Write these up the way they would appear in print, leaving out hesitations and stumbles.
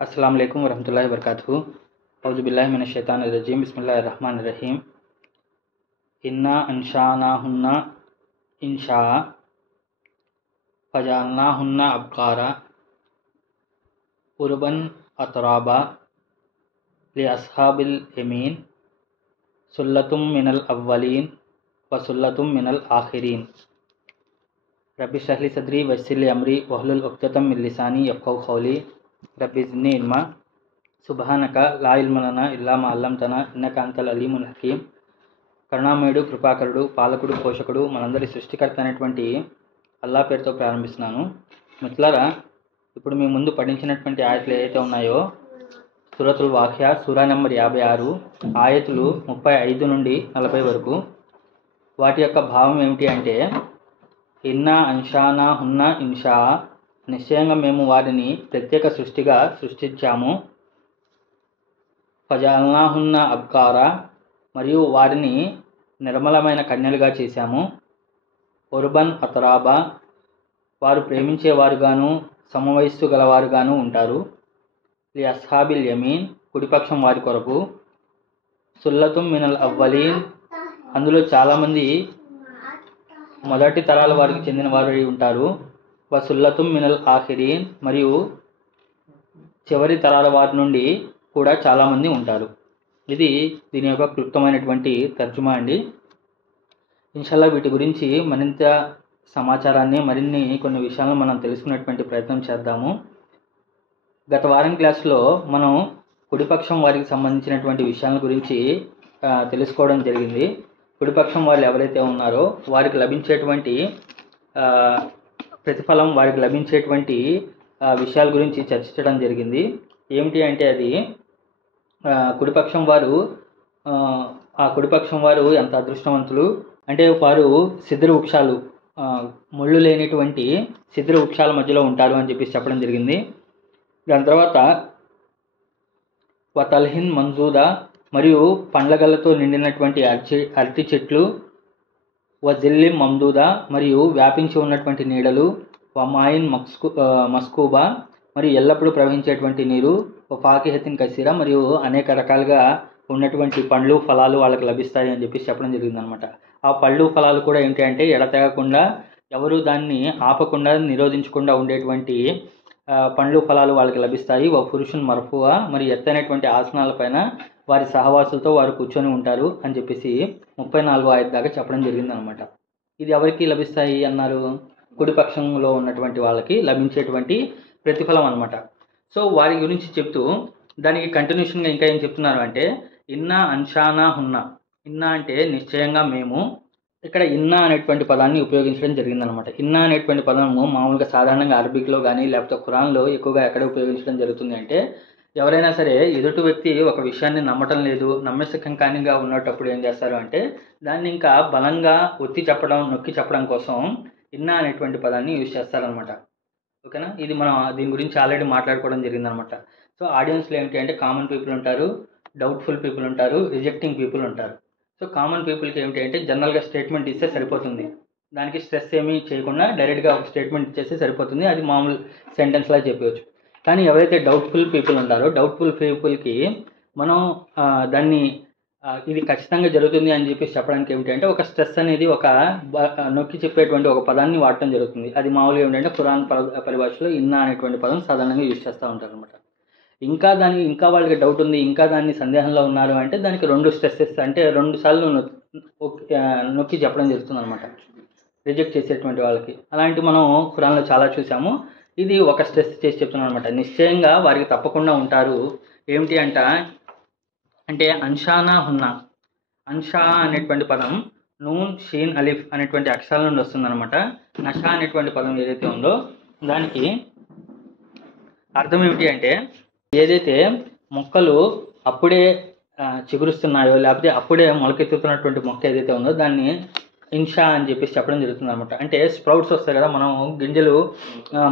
अस्सलाम वालेकुम वरहमतुल्लाहि वबरकातुहू। औज़ु बिल्लाहि मिनश शैतानिर रजीम। बिस्मिल्लाहिर रहमानिर रहीम। इन्ना अंशानाहुन्ना इंशा फजअलनाहुन्ना अबकारा उरबन अतराबा लिअस्हाबिल यमीन सुल्लतुम मिनल अव्वलीन व सुल्लतुम मिनल आखिरीन। रब्बि इश्रह ली सदरी वयस्सिर ली अमरी वहलुल उक़दतम मिन लिसानी यफ़क़हू क़ौली। रब्बि ज़िदनी इल्मा सुब्हानक ला इल्म लना इल्ला मा अल्लमतना इन्नका अंतल अलीमुल हकीम। కరుణామయుడు కృపాకరుడు పాలకుడు పోషకుడు మనందరి సృష్టికర్త అయినటువంటి అల్లా పేరుతో ప్రారంభిస్తున్నాను. మిత్రులారా, ఇప్పుడు మీ ముందు పఠించినటువంటి ఆయతులు ఏవైతే ఉన్నాయో సూరతుల్ వాఖ్యా సూరా నెంబర్ 56 ఆయతులు 35 నుండి 40 వరకు, వాటి యొక్క భావం ఏమిటి అంటే, ఇన్నా అంషానా హున్నా ఇన్షా, నిశ్చయంగా మేము వారిని ప్రత్యేక సృష్టిగా సృష్టించాము. ఫజఅల్నాహున్నా అబ్కారా, మరియు వారిని నిర్మలమైన కన్యలుగా చేశాము. ఉర్బన్ అతరాబా, వారు ప్రేమించేవారుగాను సమవయస్సు గలవారుగాను ఉంటారు. లి అస్హాబిల్ యమీన్, కుడిపక్షం వారి కొరకు. సుల్లతుం మినల్ అవ్వలీన్, అందులో చాలామంది మొదటి తరాల వారికి చెందిన వారు ఉంటారు. వ సుల్లతుం మినల్ ఆఖిరీన్, మరియు చివరి తరాల వారి నుండి కూడా చాలామంది ఉంటారు. ఇది దీని యొక్క క్లుప్తమైనటువంటి తర్జుమా అండి. ఇన్షాల్లా వీటి గురించి మరింత సమాచారాన్ని, మరిన్ని కొన్ని విషయాలను మనం తెలుసుకునేటువంటి ప్రయత్నం చేద్దాము. గత వారం క్లాసులో మనం కుడిపక్షం వారికి సంబంధించినటువంటి విషయాల గురించి తెలుసుకోవడం జరిగింది. కుడిపక్షం వాళ్ళు ఎవరైతే ఉన్నారో వారికి లభించేటువంటి ప్రతిఫలం, వారికి లభించేటువంటి విషయాల గురించి చర్చించడం జరిగింది. ఏమిటి అంటే అది కుడిపక్షం వారు, ఆ కుడిపక్షం వారు ఎంత అదృష్టవంతులు అంటే, వారు సిద్ర వృక్షాలు, ముళ్ళు లేనిటువంటి సిద్ర వృక్షాల మధ్యలో ఉంటారు అని చెప్పేసి చెప్పడం జరిగింది. దాని తర్వాత వతల్హిన్ మంజూదా, మరియు పండ్లగలతో నిండినటువంటి అరటి చెట్లు. వజిల్లిం మమ్దూదా, మరియు వ్యాపించి ఉన్నటువంటి నీడలు. వమాయిన్ మస్కూబా, మరియు ఎల్లప్పుడూ ప్రవహించేటువంటి నీరు. ఫాకిహతిన్ కసీరా, మరియు అనేక రకాలుగా ఉన్నటువంటి పండ్లు ఫలాలు వాళ్ళకి లభిస్తాయి అని చెప్పేసి చెప్పడం జరిగింది అనమాట. ఆ పళ్ళు ఫలాలు కూడా ఏంటి అంటే, ఎడతెగకుండా ఎవరు దాన్ని ఆపకుండా నిరోధించకుండా ఉండేటువంటి పండ్లు ఫలాలు వాళ్ళకి లభిస్తాయి. పురుషున్ మర్ఫువా, మరి ఎత్తైనటువంటి ఆసనాలపైన వారి సహవాసులతో వారు కూర్చొని ఉంటారు అని చెప్పేసి 34వ ఆయత దాకా చెప్పడం జరిగింది అనమాట. ఇది ఎవరికి లభిస్తాయి అన్నారు? కుడిపక్షంలో ఉన్నటువంటి వాళ్ళకి లభించేటువంటి ప్రతిఫలం అనమాట. సో వారి గురించి చెప్తూ దానికి కంటిన్యూషన్గా ఇంకా ఏం చెప్తున్నారు అంటే, ఇన్నా అంషానా హున్నా. ఇన్నా అంటే నిశ్చయంగా మేము. ఇక్కడ ఇన్నా అనేటువంటి పదాన్ని ఉపయోగించడం జరిగిందనమాట. ఇన్నా అనేటువంటి పదము మామూలుగా సాధారణంగా అరబిక్లో కానీ లేకపోతే ఖురాన్లో ఎక్కువగా ఎక్కడ ఉపయోగించడం జరుగుతుంది అంటే, ఎవరైనా సరే ఎదుటి వ్యక్తి ఒక విషయాన్ని నమ్మటం లేదు, నమ్మశకంగా ఉన్నప్పుడు ఏం చేస్తారు అంటే, దాన్ని ఇంకా బలంగా ఒత్తి చెప్పడం, నొక్కి చెప్పడం కోసం ఇన్నా అనేటువంటి పదాన్ని యూజ్ చేస్తారనమాట. ఓకేనా? ఇది మనం దీని గురించి ఆల్రెడీ మాట్లాడుకోవడం జరిగిందనమాట. సో ఆడియన్స్లో ఏంటి అంటే, కామన్ పీపుల్ ఉంటారు, డౌట్ఫుల్ పీపుల్ ఉంటారు, రిజెక్టింగ్ పీపుల్ ఉంటారు. సో కామన్ పీపుల్కి ఏమిటి అంటే, జనరల్గా స్టేట్మెంట్ ఇస్తే సరిపోతుంది, దానికి స్ట్రెస్ ఏమీ చేయకుండా డైరెక్ట్గా ఒక స్టేట్మెంట్ ఇచ్చేస్తే సరిపోతుంది, అది మామూలు సెంటెన్స్లా చెప్పవచ్చు. కానీ ఎవరైతే డౌట్ఫుల్ పీపుల్ ఉంటారో, డౌట్ఫుల్ పీపుల్కి మనం దాన్ని ఇది ఖచ్చితంగా జరుగుతుంది అని చెప్పేసి చెప్పడానికి ఏమిటి అంటే, ఒక స్ట్రెస్ అనేది ఒక నొక్కి చెప్పేటువంటి ఒక పదాన్ని వాడటం జరుగుతుంది. అది మామూలుగా ఏమిటంటే ఖురాన్ పరిభాషలో ఇన్నా అనేటువంటి పదం సాధారణంగా యూజ్ చేస్తూ ఉంటారు అనమాట. ఇంకా వాళ్ళకి డౌట్ ఉంది, ఇంకా దాన్ని సందేహంలో ఉన్నారు అంటే, దానికి 2 స్ట్రెస్సెస్ అంటే 2 సార్లు నొక్కి చెప్పడం జరుగుతుంది అనమాట, రిజెక్ట్ చేసేటువంటి వాళ్ళకి. అలాంటి మనం ఖురాన్లో చాలా చూసాము. ఇది ఒక స్ట్రెస్ చేసి చెప్తున్నాం అనమాట. నిశ్చయంగా వారికి తప్పకుండా ఉంటారు. ఏమిటి అంటే అన్షానా హున్నా. అన్షా అనేటువంటి పదం నూన్ షీన్ అలిఫ్ అనేటువంటి అక్షరాల నుండి వస్తుందన్నమాట. నషా అనేటువంటి పదం ఏదైతే ఉందో దానికి అర్థం ఏమిటి అంటే, ఏదైతే మొక్కలు అప్పుడే చిగురుస్తున్నాయో లేకపోతే అప్పుడే మొలకెత్తుతున్నటువంటి మొక్క ఏదైతే ఉందో దాన్ని ఇన్షా అని చెప్పేసి చెప్పడం జరుగుతుంది అనమాట. అంటే స్ప్రౌట్స్ వస్తాయి కదా, మనం గింజలు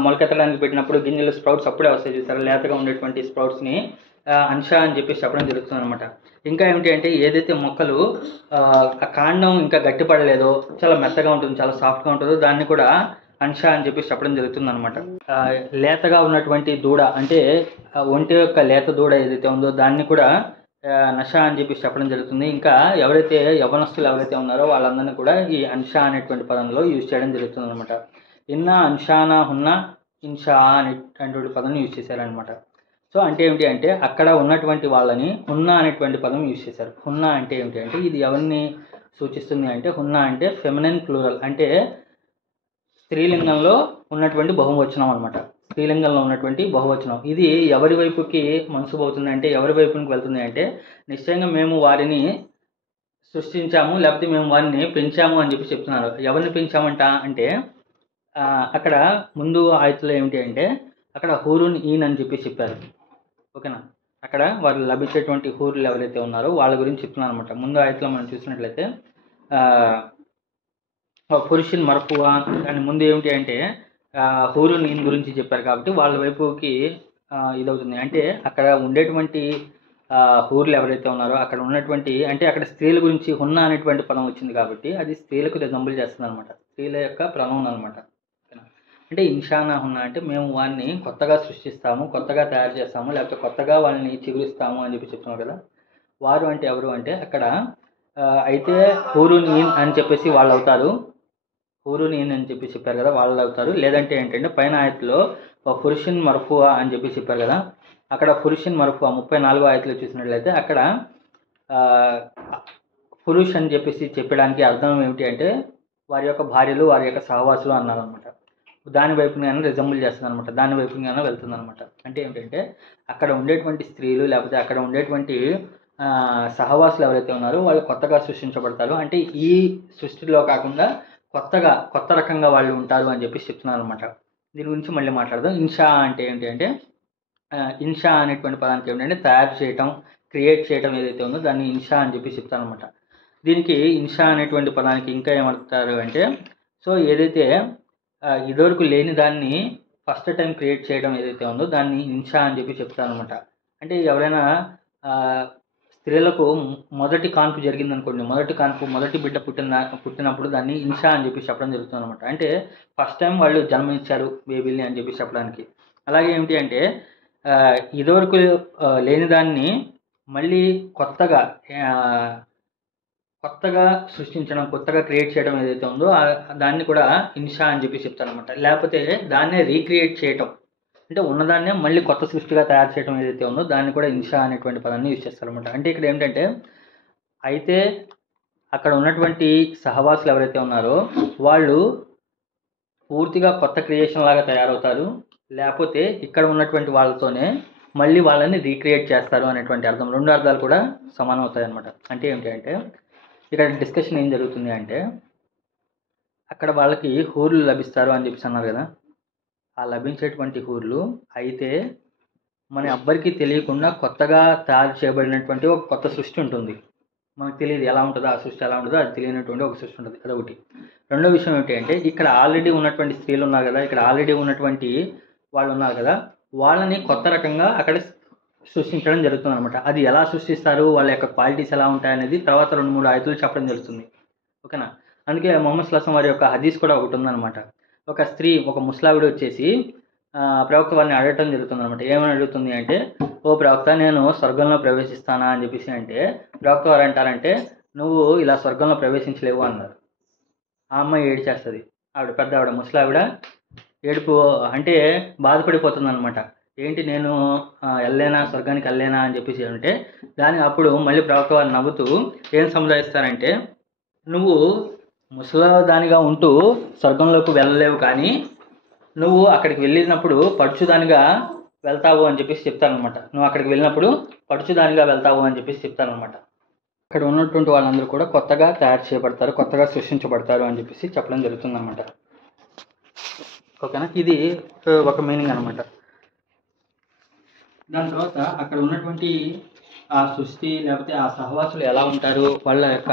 మొలకెత్తడానికి పెట్టినప్పుడు గింజలు స్ప్రౌట్స్ అప్పుడే వస్తాయి చూస్తారా, లేతగా ఉండేటువంటి స్ప్రౌట్స్ని అన్షా అని చెప్పేసి చెప్పడం జరుగుతుంది అనమాట. ఇంకా ఏమిటి అంటే, ఏదైతే మొక్కలు ఆ కాండం ఇంకా గట్టిపడలేదో, చాలా మెత్తగా ఉంటుంది, చాలా సాఫ్ట్గా ఉంటుందో, దాన్ని కూడా అంశ అని చెప్పేసి చెప్పడం జరుగుతుంది అనమాట. లేతగా ఉన్నటువంటి దూడ అంటే ఒంటి యొక్క లేత దూడ ఏదైతే ఉందో దాన్ని కూడా నష అని చెప్పేసి చెప్పడం జరుగుతుంది. ఇంకా ఎవరైతే యవనస్తులు ఎవరైతే ఉన్నారో వాళ్ళందరినీ కూడా ఈ అంశ అనేటువంటి పదంలో యూజ్ చేయడం జరుగుతుంది అనమాట. ఇన్న అంశానా హున్నా ఇన్షా అనేటువంటి పదం యూజ్ చేశారనమాట. సో అంటే ఏమిటి అంటే అక్కడ ఉన్నటువంటి వాళ్ళని హున్నా అనేటువంటి పదం యూజ్ చేశారు. హున్నా అంటే ఏమిటి అంటే ఇది ఎవరిని సూచిస్తుంది అంటే హున్నా అంటే ఫెమినైన్ ప్లూరల్ అంటే స్త్రీలింగంలో ఉన్నటువంటి బహువచనం అనమాట. స్త్రీలింగంలో ఉన్నటువంటి బహువచనం. ఇది ఎవరి వైపుకి మనసుబు అవుతుంది అంటే ఎవరి వైపుకి వెళ్తుంది అంటే నిశ్చయంగా మేము వారిని సృష్టించాము లేకపోతే మేము వారిని పెంచాము అని చెప్పి చెప్తున్నారు. ఎవరిని పెంచామంట అంటే అక్కడ ముందు ఆయతలో ఏమిటి అంటే అక్కడ హూరున్ ఈన్ అని చెప్పి చెప్పారు. ఓకేనా, అక్కడ వాళ్ళు లభించేటువంటి హూరులు ఎవరైతే ఉన్నారో వాళ్ళ గురించి చెప్తున్నారు అనమాట. ముందు ఆయతలో మనం చూసినట్లయితే పురుషున్ మర్ఫువా అని ముందు ఏమిటి అంటే హూరున్ ఈన్ గురించి చెప్పారు కాబట్టి వాళ్ళ వైపుకి ఇదవుతుంది. అంటే అక్కడ ఉండేటువంటి హూర్లు ఎవరైతే ఉన్నారో అక్కడ ఉన్నటువంటి అంటే అక్కడ స్త్రీల గురించి హున్నా అనేటువంటి పదం వచ్చింది కాబట్టి అది స్త్రీలకు రిజంబుల్ చేస్తుంది అనమాట. స్త్రీల యొక్క ప్రనౌన్ అనమాట. అంటే ఇన్షానా హున్నా అంటే మేము వారిని కొత్తగా సృష్టిస్తాము, కొత్తగా తయారు చేస్తాము, లేకపోతే కొత్తగా వాళ్ళని చిగురిస్తాము అని చెప్పి చెప్తున్నాం కదా. వారు అంటే ఎవరు అంటే అక్కడ అయితే హూరున్ ఈన్ అని చెప్పేసి వాళ్ళు అవుతారు. హూరున్ ఈన్ అని చెప్పి చెప్పారు కదా, వాళ్ళు అవుతారు. లేదంటే ఏంటంటే పైన ఆయతలో పురుషున్ మర్ఫువా అని చెప్పి చెప్పారు కదా, అక్కడ పురుషున్ మర్ఫువా 34వ ఆయతలో చూసినట్లయితే అక్కడ పురుష్ అని చెప్పేసి చెప్పడానికి అర్థం ఏమిటి అంటే వారి యొక్క భార్యలు వారి యొక్క సహవాసులు అన్నారు అనమాట. దాని వైపుగానే రిజంబుల్ చేస్తుంది అనమాట, దాని వైపుగానే వెళ్తుంది అనమాట. అంటే ఏమిటంటే అక్కడ ఉండేటువంటి స్త్రీలు లేకపోతే అక్కడ ఉండేటువంటి సహవాసులు ఎవరైతే ఉన్నారో వాళ్ళు కొత్తగా సృష్టించబడతారు. అంటే ఈ సృష్టిలో కాకుండా కొత్త రకంగా వాళ్ళు ఉంటారు అని చెప్పి చెప్తున్నారు అనమాట. దీని గురించి మళ్ళీ మాట్లాడదాం. ఇన్షా అంటే ఏంటి అంటే ఇన్షా అనేటువంటి పదానికి ఏమిటంటే తయారు చేయటం, క్రియేట్ చేయటం ఏదైతే ఉందో దాన్ని ఇన్షా అని చెప్పి చెప్తారు అనమాట. దీనికి ఇన్షా అనేటువంటి పదానికి ఇంకా ఏమంటారు అంటే సో ఏదైతే ఇదివరకు లేని దాన్ని ఫస్ట్ టైం క్రియేట్ చేయడం ఏదైతే ఉందో దాన్ని ఇన్షా అని చెప్పి చెప్తారు అనమాట. అంటే ఎవరైనా స్త్రీలకు మొదటి కాన్పు జరిగిందనుకోండి, మొదటి బిడ్డ పుట్టినప్పుడు దాన్ని ఇన్షా అని చెప్పి చెప్పడం జరుగుతుంది అనమాట. అంటే ఫస్ట్ టైం వాళ్ళు జన్మనిచ్చారు బేబీని అని చెప్పి చెప్పడానికి. అలాగే ఏమిటి అంటే ఇదివరకు లేని దాన్ని మళ్ళీ కొత్తగా సృష్టించడం, కొత్తగా క్రియేట్ చేయడం ఏదైతే ఉందో దాన్ని కూడా ఇన్షా అని చెప్పి చెప్తారనమాట. లేకపోతే దాన్నే రీక్రియేట్ చేయటం అంటే ఉన్నదాన్నే మళ్ళీ కొత్త సృష్టిగా తయారు చేయడం ఏదైతే ఉందో దాన్ని కూడా ఇన్షా అనేటువంటి పదాన్ని యూజ్ చేస్తారనమాట. అంటే ఇక్కడ ఏంటంటే అయితే అక్కడ ఉన్నటువంటి సహవాసులు ఎవరైతే ఉన్నారో వాళ్ళు పూర్తిగా కొత్త క్రియేషన్ లాగా తయారవుతారు, లేకపోతే ఇక్కడ ఉన్నటువంటి వాళ్ళతోనే మళ్ళీ వాళ్ళని రీక్రియేట్ చేస్తారు అనేటువంటి అర్థం. రెండు అర్థాలు కూడా సమానం అవుతాయి అనమాట. అంటే ఏమిటి అంటే ఇక్కడ డిస్కషన్ ఏం జరుగుతుంది అంటే అక్కడ వాళ్ళకి హూర్లు లభిస్తారు అని చెప్పేసి అన్నారు కదా, ఆ లభించేటువంటి హూర్లు అయితే మన ఎవ్వరికీ తెలియకుండా కొత్తగా తయారు చేయబడినటువంటి ఒక కొత్త సృష్టి ఉంటుంది. మనకు తెలియదు ఎలా ఉంటుందో ఆ సృష్టి ఎలా ఉంటుందో అది తెలియనటువంటి ఒక సృష్టి ఉంటుంది. అదొకటి. రెండో విషయం ఏంటి అంటే ఇక్కడ ఆల్రెడీ ఉన్నటువంటి స్త్రీలు ఉన్నారు కదా, ఇక్కడ ఆల్రెడీ ఉన్నటువంటి వాళ్ళు ఉన్నారు కదా, వాళ్ళని కొత్త రకంగా అక్కడ సృష్టించడం జరుగుతుంది అనమాట. అది ఎలా సృష్టిస్తారు, వాళ్ళ యొక్క క్వాలిటీస్ ఎలా ఉంటాయనేది తర్వాత 2-3 ఆయతులు చెప్పడం జరుగుతుంది. ఓకేనా. అందుకే మొహమ్మద్ సల్లల్లాహు అలైహి వసల్లం వారి యొక్క హదీస్ కూడా ఒకటి ఉందన్నమాట. ఒక స్త్రీ, ఒక ముస్లావిడ వచ్చేసి ప్రవక్త వారిని అడగటం జరుగుతుంది అనమాట. ఏమని అడుగుతుంది అంటే, ఓ ప్రవక్త, నేను స్వర్గంలో ప్రవేశిస్తానా అని చెప్పేసి అంటే ప్రవక్త వారు అంటారంటే నువ్వు ఇలా స్వర్గంలో ప్రవేశించలేవు అన్నారు. ఆ అమ్మాయి ఏడ్చేస్తుంది. ఆవిడ ముస్లావిడ ఏడుపు అంటే బాధపడిపోతుంది అనమాట. ఏంటి నేను వెళ్ళలేనా, స్వర్గానికి వెళ్ళలేనా అని చెప్పేసి అంటే దాని అప్పుడు మళ్ళీ ప్రవక్త వారు నవ్వుతూ ఏం సముదాయిస్తారంటే నువ్వు ముసలిదానిగా ఉంటూ స్వర్గంలోకి వెళ్ళలేవు, కానీ నువ్వు అక్కడికి వెళ్ళినప్పుడు పడుచుదానిగా వెళ్తావు అని చెప్పేసి చెప్తానమాట. నువ్వు అక్కడికి వెళ్ళినప్పుడు పడుచుదానిగా వెళ్తావు అని చెప్పేసి చెప్తానమాట. అక్కడ ఉన్నటువంటి వాళ్ళందరూ కూడా కొత్తగా తయారు చేయబడతారు, కొత్తగా సృష్టించబడతారు అని చెప్పేసి చెప్పడం జరుగుతుందన్నమాట. ఓకేనా. ఇది ఒక మీనింగ్ అనమాట. దాని తర్వాత అక్కడ ఉన్నటువంటి ఆ సృష్టి లేకపోతే ఆ సహవాసులు ఎలా ఉంటారు, వాళ్ళ యొక్క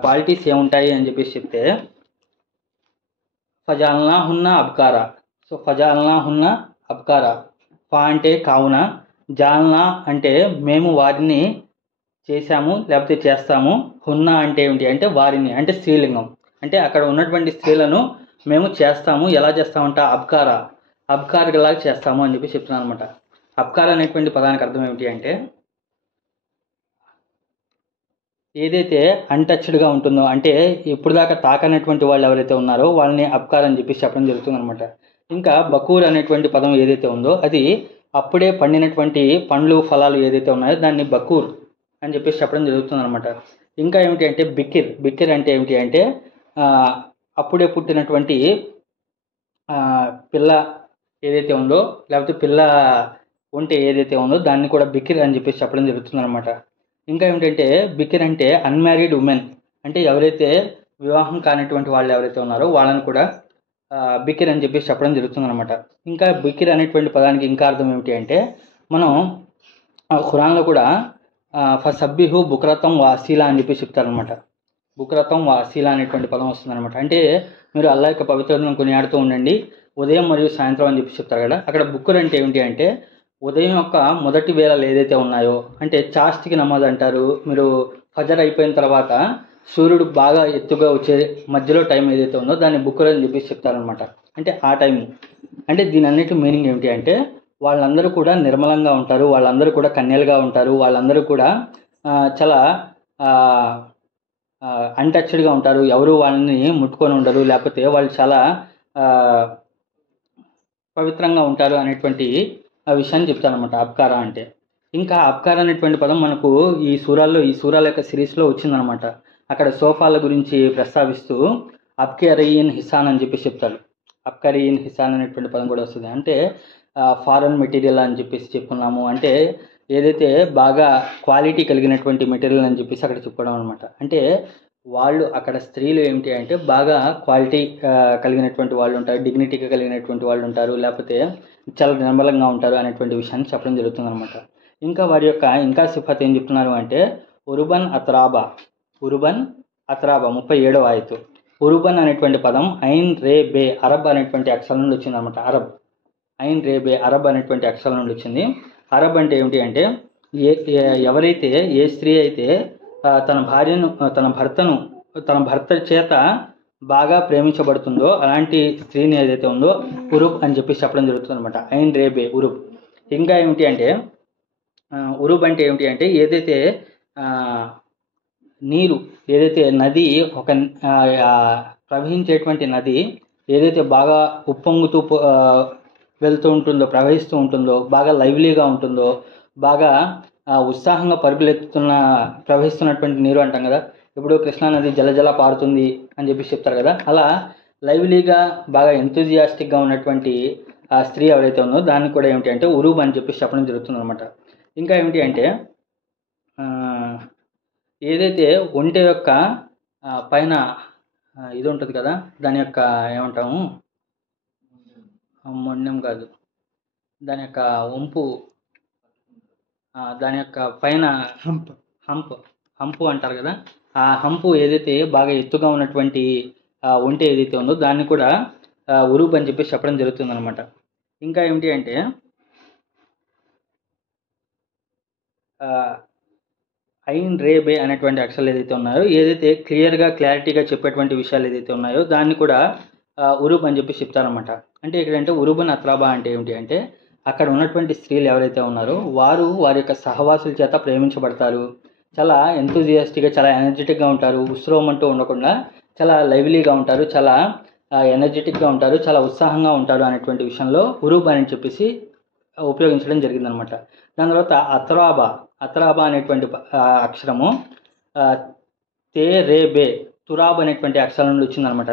క్వాలిటీస్ ఏముంటాయి అని చెప్పేసి చెప్తే ఫజాల్నా హున్నా అబ్కారా. సో ఫజాల్నా హున్నా అబ్కారా. ఫా అంటే కావున, జాల్నా అంటే మేము వారిని చేశాము లేకపోతే చేస్తాము, హున్నా అంటే ఏమిటి అంటే వారిని, అంటే స్త్రీలింగం. అంటే అక్కడ ఉన్నటువంటి స్త్రీలను మేము చేస్తాము. ఎలా చేస్తామంట? అబ్కార్లాగా చేస్తాము అని చెప్పి చెప్తున్నాను అనమాట. అబ్కార్ అనేటువంటి పదానికి అర్థం ఏమిటి అంటే ఏదైతే అన్టచ్డ్గా ఉంటుందో, అంటే ఇప్పుడు దాకా తాకనటువంటి వాళ్ళు ఎవరైతే ఉన్నారో వాళ్ళని అబ్కార్ అని చెప్పి చెప్పడం జరుగుతుంది అనమాట. ఇంకా బకూర్ అనేటువంటి పదం ఏదైతే ఉందో అది అప్పుడే పండినటువంటి పండ్లు ఫలాలు ఏదైతే ఉన్నాయో దాన్ని బకూర్ అని చెప్పేసి చెప్పడం జరుగుతుంది అనమాట. ఇంకా ఏమిటి అంటే బిక్కిర్ అంటే ఏమిటి అంటే అప్పుడే పుట్టినటువంటి పిల్ల ఏదైతే ఉందో, లేకపోతే పిల్ల ఒంటె ఏదైతే ఉందో దాన్ని కూడా బిక్కిర్ అని చెప్పేసి చెప్పడం జరుగుతుంది అనమాట. ఇంకా ఏమిటంటే బిక్కిర్ అంటే అన్మ్యారీడ్ ఉమెన్, అంటే ఎవరైతే వివాహం కానిటువంటి వాళ్ళు ఎవరైతే ఉన్నారో వాళ్ళని కూడా బిక్కిర్ అని చెప్పేసి చెప్పడం జరుగుతుంది అనమాట. ఇంకా బిక్కిర్ అనేటువంటి పదానికి ఇంకా అర్థం ఏమిటి అంటే మనం ఖురాన్లో కూడా ఫసబ్బిహు బుక్రతం వాసీలా అని చెప్పి చెప్తారనమాట. బుక్రతం వాసీలా అనేటువంటి పదం వస్తుందన్నమాట. అంటే మీరు అల్లా యొక్క పవిత్రతను కొనియాడుతూ ఉండండి ఉదయం మరియు సాయంత్రం అని చెప్పి చెప్తారు కదా. అక్కడ బుక్కుర్ అంటే ఏమిటి అంటే ఉదయం యొక్క మొదటి వేళలు ఏదైతే ఉన్నాయో, అంటే చాస్తికి నమాజ్ అంటారు. మీరు ఫజర్ అయిపోయిన తర్వాత సూర్యుడు బాగా ఎత్తుగా వచ్చే మధ్యలో టైం ఏదైతే ఉందో దాన్ని బుక్కుర్ అని చెప్పి చెప్తారనమాట. అంటే ఆ టైం అంటే దీని అన్నిటి మీనింగ్ ఏమిటి అంటే వాళ్ళందరూ కూడా నిర్మలంగా ఉంటారు, వాళ్ళందరూ కూడా కన్యలుగా ఉంటారు, వాళ్ళందరూ కూడా చాలా అన్టచ్డ్గా ఉంటారు, ఎవరు వాళ్ళని ముట్టుకొని ఉండరు, లేకపోతే వాళ్ళు చాలా పవిత్రంగా ఉంటారు అనేటువంటి విషయాన్ని చెప్తారనమాట అబ్కారా అంటే. ఇంకా అబ్కార్ అనేటువంటి పదం మనకు ఈ సూరాల యొక్క సిరీస్లో వచ్చిందనమాట. అక్కడ సోఫాల గురించి ప్రస్తావిస్తూ అబ్కరీన్ హిసాన్ అని చెప్పి చెప్తారు. అబ్కరీన్ హిసాన్ అనేటువంటి పదం కూడా వస్తుంది. అంటే ఫారెన్ మెటీరియల్ అని చెప్పేసి చెప్పుకున్నాము, అంటే ఏదైతే బాగా క్వాలిటీ కలిగినటువంటి మెటీరియల్ అని చెప్పేసి అక్కడ చెప్పుకోవడం అనమాట. అంటే వాళ్ళు అక్కడ స్త్రీలు ఏమిటి అంటే బాగా క్వాలిటీ కలిగినటువంటి వాళ్ళు ఉంటారు, డిగ్నిటీగా కలిగినటువంటి వాళ్ళు ఉంటారు, లేకపోతే చాలా నిర్మలంగా ఉంటారు అనేటువంటి విషయాన్ని చెప్పడం జరుగుతుంది అనమాట. ఇంకా వారి యొక్క ఇంకా సిఫత్ ఏం చెప్తున్నారు అంటే ఉరుబన్ అత్రాబా 37వ ఆయతు. ఉరుబన్ అనేటువంటి పదం ఐన్ రే బే అరబ్ అనేటువంటి అక్షరం నుండి వచ్చింది అనమాట. ఐన్ రే బే అరబ్ అనేటువంటి అక్షరం నుండి వచ్చింది. అరబ్ అంటే ఏమిటి అంటే ఎవరైతే ఏ స్త్రీ అయితే తన భర్త చేత బాగా ప్రేమించబడుతుందో అలాంటి స్త్రీని ఏదైతే ఉందో ఉరుబ్ అని చెప్పి చెప్పడం జరుగుతుంది అనమాట. ఐన్ రేబే ఉరుబ్. ఇంకా ఏమిటి అంటే ఉరుబ్ అంటే ఏమిటి అంటే ఏదైతే నీరు ఏదైతే నది ఒక ప్రవహించేటువంటి నది ఏదైతే బాగా ఉప్పొంగుతూ వెళ్తూ ఉంటుందో, ప్రవహిస్తూ ఉంటుందో, బాగా లైవ్లీగా ఉంటుందో, బాగా ఉత్సాహంగా ప్రవహిస్తున్నటువంటి నీరు అంటాం కదా. ఇప్పుడు కృష్ణానది జలజల పారుతుంది అని చెప్పి చెప్తారు కదా. అలా లైవ్లీగా బాగా ఎంతూజియాస్టిక్గా ఉన్నటువంటి ఆ స్త్రీ ఎవరైతే ఉందో దాన్ని కూడా ఏమిటి అంటే ఉరూబ్ అని చెప్పి చెప్పడం జరుగుతుంది అనమాట. ఇంకా ఏమిటి అంటే ఏదైతే ఒంటె యొక్క పైన ఇది ఉంటుంది కదా, దాని యొక్క ఏమంటాము, మొండెం కాదు, దాని యొక్క వంపు, దాని యొక్క పైన హంపు అంటారు కదా. ఆ హంపు ఏదైతే బాగా ఎత్తుగా ఉన్నటువంటి ఒంటె ఏదైతే ఉందో దాన్ని కూడా ఉరూబ్ అని చెప్పేసి చెప్పడం జరుగుతుంది అనమాట. ఇంకా ఏమిటి అంటే ఐన్ రే బే అనేటువంటి అక్షరాలు ఏదైతే ఉన్నాయో, ఏదైతే క్లారిటీగా చెప్పేటువంటి విషయాలు ఏదైతే ఉన్నాయో దాన్ని కూడా ఉరూబ్ అని చెప్పి చెప్తారనమాట. అంటే ఇక్కడంటే ఉరూబన్ అత్రాబా అంటే ఏమిటి అంటే అక్కడ ఉన్నటువంటి స్త్రీలు ఎవరైతే ఉన్నారో వారి యొక్క సహవాసుల చేత ప్రేమించబడతారు, చాలా ఎంతూజియాస్టిక్గా, చాలా ఎనర్జెటిక్గా ఉంటారు, ఉత్సవమంటూ ఉండకుండా చాలా లైవ్లీగా ఉంటారు, చాలా ఎనర్జెటిక్గా ఉంటారు, చాలా ఉత్సాహంగా ఉంటారు అనేటువంటి విషయంలో ఉరూబ్ అని చెప్పేసి ఉపయోగించడం జరిగిందనమాట. దాని తర్వాత అత్రాబా అనేటువంటి అక్షరము తే రే బే తురాబ్ అనేటువంటి అక్షరం నుండి వచ్చిందనమాట.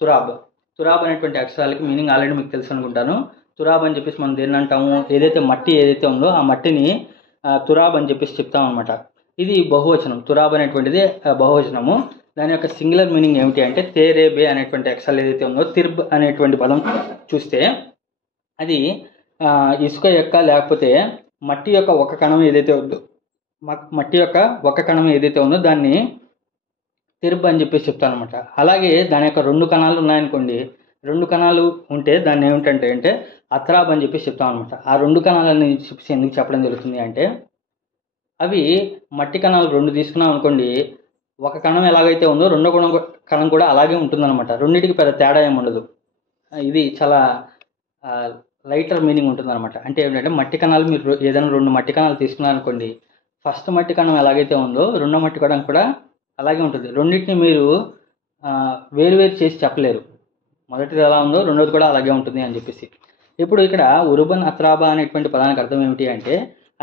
తురాబ్ అనేటువంటి అక్షరాలకి మీనింగ్ ఆల్రెడీ మీకు తెలుసు అనుకుంటాను. తురాబ్ అని చెప్పేసి మనం దేన్ని అంటాము, ఏదైతే మట్టి ఏదైతే ఉందో ఆ మట్టిని తురాబ్ అని చెప్పేసి చెప్తాం అనమాట. ఇది బహువచనం. తురాబ్ అనేటువంటిది బహువచనము. దాని యొక్క సింగులర్ మీనింగ్ ఏమిటి అంటే తేరేబే అనేటువంటి అక్షరాలు ఏదైతే ఉందో తిర్బ్ అనేటువంటి పదం చూస్తే అది ఇసుక యొక్క లేకపోతే మట్టి యొక్క ఒక కణం ఏదైతే ఉందో దాన్ని తిర్బ్ అని చెప్పేసి చెప్తాను అనమాట. అలాగే దాని యొక్క 2 కణాలు ఉన్నాయనుకోండి, 2 కణాలు ఉంటే దాన్ని ఏమిటంటే అంటే అత్రాబ్ అని చెప్పేసి చెప్తాం అనమాట. ఆ 2 కణాలని చెప్పేసి ఎందుకు చెప్పడం జరుగుతుంది అంటే అవి మట్టి కణాలు 2 తీసుకున్నాం అనుకోండి, ఒక కణం ఎలాగైతే ఉందో రెండో కణం కూడా అలాగే ఉంటుందన్నమాట. రెండింటికి పెద్ద తేడా ఏమి ఉండదు. ఇది చాలా లైటర్ మీనింగ్ ఉంటుందన్నమాట. అంటే ఏంటంటే మట్టి కణాలు మీరు ఏదైనా 2 మట్టి కణాలు తీసుకున్నారనుకోండి, ఫస్ట్ మట్టి కణం ఎలాగైతే ఉందో రెండో మట్టి కణం కూడా అలాగే ఉంటుంది. రెండింటిని మీరు వేరు చేసి చెప్పలేరు. మొదటిది ఎలా ఉందో రెండోది కూడా అలాగే ఉంటుంది అని చెప్పేసి. ఇప్పుడు ఇక్కడ ఉరుబన్ అత్రాబా అనేటువంటి పదానికి అర్థం ఏమిటి అంటే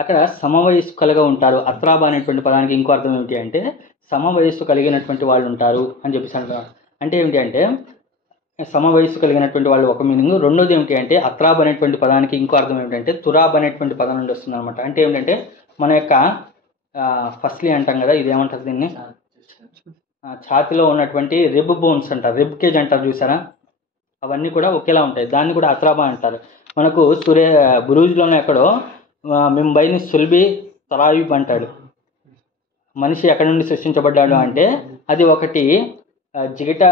అక్కడ సమవయస్కులుగా ఉంటారు. అత్రాబా అనేటువంటి పదానికి ఇంకో అర్థం ఏమిటి అంటే సమవయస్సు కలిగినటువంటి వాళ్ళు ఉంటారు అని చెప్పేసి అంటున్నారు. అంటే ఏమిటి అంటే సమవయస్సు కలిగినటువంటి వాళ్ళు ఒక మీనింగ్. రెండోది ఏమిటి అంటే అత్రాబ్ అనేటువంటి పదానికి ఇంకో అర్థం ఏమిటంటే తురాబ్ అనేటువంటి పదం నుండి వస్తుంది అనమాట. అంటే ఏమిటంటే మన యొక్క ఫస్ట్లీ అంటాం కదా, ఇది ఏమంటారు దీన్ని, ఛాతిలో ఉన్నటువంటి రిబ్ బోన్స్ అంటారు, రిబ్ కేజ్ అంటారు చూసారా, అవన్నీ కూడా ఒకేలా ఉంటాయి. దాన్ని కూడా అత్రాబా అంటారు. మనకు బురూజ్లోనే ఎక్కడో ముంబైని సుల్బి తరాయిబ్ అంటాడు. మనిషి ఎక్కడి నుండి సృష్టించబడ్డాడు అంటే అది ఒకటి జిగట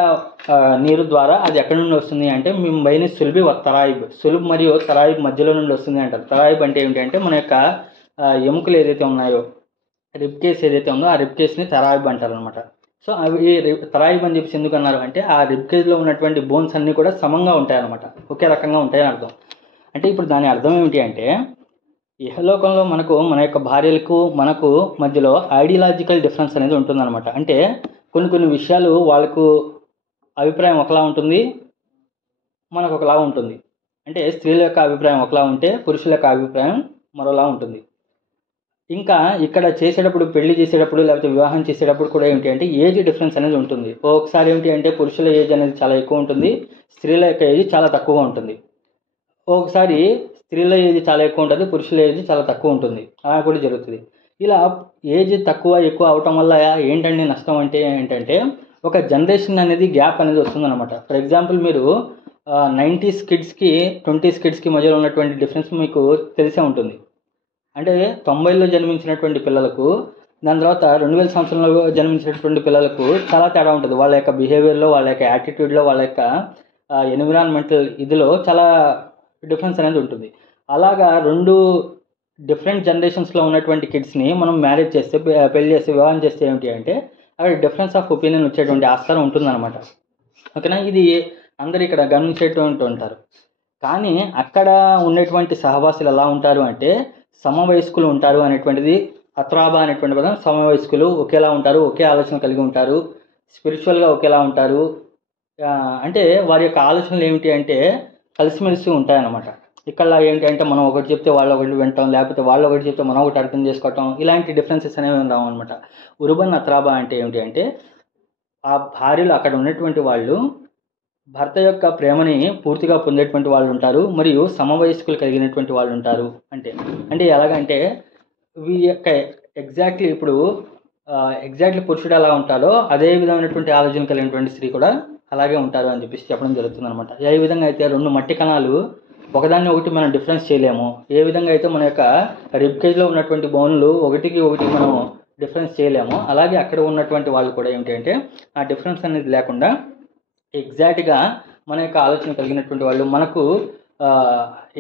నీరు ద్వారా అది ఎక్కడి నుండి వస్తుంది అంటే ముంబైని సుల్బి తరాయిబ్, సులుబ్ మరియు తరాయిబ్ మధ్యలో నుండి వస్తుంది అంటారు. తరాయిబ్ అంటే ఏమిటంటే మన యొక్క ఎముకలు ఏదైతే ఉన్నాయో, రిబ్ కేస్ ఏదైతే ఉందో ఆ రిబ్ కేస్ని తరాయిబ్ అంటారు అనమాట. సో అవి తరాయిబ్ అని చెప్పేసి ఎందుకు అన్నారు అంటే ఆ రిబ్ కేజ్లో ఉన్నటువంటి బోన్స్ అన్నీ కూడా సమంగా ఉంటాయన్నమాట, ఒకే రకంగా ఉంటాయని అర్థం. అంటే ఇప్పుడు దాని అర్థం ఏమిటి అంటే ఇహలోకంలో మనకు మన యొక్క భార్యలకు మనకు మధ్యలో ఐడియాలజికల్ డిఫరెన్స్ అనేది ఉంటుందన్నమాట. అంటే కొన్ని విషయాలు వాళ్ళకు అభిప్రాయం ఒకలా ఉంటుంది, మనకు ఒకలా ఉంటుంది. అంటే స్త్రీల యొక్క అభిప్రాయం ఒకలా ఉంటే పురుషుల యొక్క అభిప్రాయం మరోలా ఉంటుంది. ఇంకా ఇక్కడ చేసేటప్పుడు, పెళ్లి చేసేటప్పుడు లేకపోతే వివాహం చేసేటప్పుడు కూడా ఏమిటి అంటే ఏజ్ డిఫరెన్స్ అనేది ఉంటుంది. ఒకసారి ఏమిటి అంటే పురుషుల ఏజ్ అనేది చాలా ఎక్కువ ఉంటుంది, స్త్రీల యొక్క ఏజ్ చాలా తక్కువగా ఉంటుంది. ఒకసారి స్త్రీల ఏజ్ చాలా ఎక్కువ ఉంటుంది, పురుషుల ఏజ్ చాలా తక్కువ ఉంటుంది. అలా కూడా జరుగుతుంది. ఇలా ఏజ్ తక్కువ ఎక్కువ అవటం వల్ల ఏంటంటే నష్టం అంటే ఏంటంటే ఒక జనరేషన్ అనేది గ్యాప్ అనేది వస్తుందన్నమాట. ఫర్ ఎగ్జాంపుల్ మీరు 90s కిడ్స్కి 20s కిడ్స్కి మధ్యలో ఉన్నటువంటి డిఫరెన్స్ మీకు తెలిసే ఉంటుంది. అంటే 90లో జన్మించినటువంటి పిల్లలకు దాని తర్వాత 2000 సంవత్సరంలో జన్మించినటువంటి పిల్లలకు చాలా తేడా ఉంటుంది. వాళ్ళ యొక్క బిహేవియర్లో, వాళ్ళ యొక్క యాటిట్యూడ్లో, వాళ్ళ యొక్క ఎన్విరాన్మెంటల్ ఇదిలో చాలా డిఫరెన్స్ అనేది ఉంటుంది. అలాగా 2 డిఫరెంట్ జనరేషన్స్లో ఉన్నటువంటి కిడ్స్ని మనం మ్యారేజ్ చేస్తే, పెళ్లి చేస్తే, వివాహం చేస్తే ఏమిటి అంటే అక్కడ డిఫరెన్స్ ఆఫ్ ఒపీనియన్ వచ్చేటువంటి ఆస్కారం ఉంటుందన్నమాట. ఓకేనా, ఇది అందరు ఇక్కడ గమనించేటువంటి ఉంటారు. కానీ అక్కడ ఉండేటువంటి సహవాసులు ఎలా ఉంటారు అంటే సమవయస్కులు ఉంటారు అనేటువంటిది అత్రాబా అనేటువంటి పదం. సమవయస్కులు ఒకేలా ఉంటారు, ఒకే ఆలోచన కలిగి ఉంటారు, స్పిరిచువల్గా ఒకేలా ఉంటారు. అంటే వారి యొక్క ఆలోచనలు ఏమిటి అంటే కలిసిమెలిసి ఉంటాయన్నమాట. ఇక్కడ ఏంటి అంటే మనం ఒకటి చెప్తే వాళ్ళు ఒకటి వింటాం, లేకపోతే వాళ్ళు ఒకటి చెప్తే మనం ఒకటి అర్థం చేసుకోవటం, ఇలాంటి డిఫరెన్సెస్ అనేవి రావు అనమాట. ఉరుబన్ అత్రాబా అంటే ఏమిటి అంటే ఆ భార్యలు అక్కడ ఉన్నటువంటి వాళ్ళు భర్త యొక్క ప్రేమని పూర్తిగా పొందేటువంటి వాళ్ళు ఉంటారు, మరియు సమవయస్కులు కలిగినటువంటి వాళ్ళు ఉంటారు. అంటే ఎలాగంటే వీ యొక్క ఎగ్జాక్ట్లీ ఇప్పుడు ఎగ్జాక్ట్లీ పురుషుడు ఎలా ఉంటాడో అదే విధమైనటువంటి ఆలోచన కలిగినటువంటి స్త్రీ కూడా అలాగే ఉంటారు అని చెప్పేసి చెప్పడం జరుగుతుంది అనమాట. ఏ విధంగా అయితే 2 మట్టి కణాలు ఒకదాన్ని ఒకటి మనం డిఫరెన్స్ చేయలేము, ఏ విధంగా అయితే మన యొక్క రిబ్ కేజ్లో ఉన్నటువంటి బోన్లు ఒకటికి ఒకటి మనం డిఫరెన్స్ చేయలేము, అలాగే అక్కడ ఉన్నటువంటి వాళ్ళు కూడా ఏమిటంటే ఆ డిఫరెన్స్ అనేది లేకుండా ఎగ్జాక్ట్గా మన యొక్క ఆలోచన కలిగినటువంటి వాళ్ళు మనకు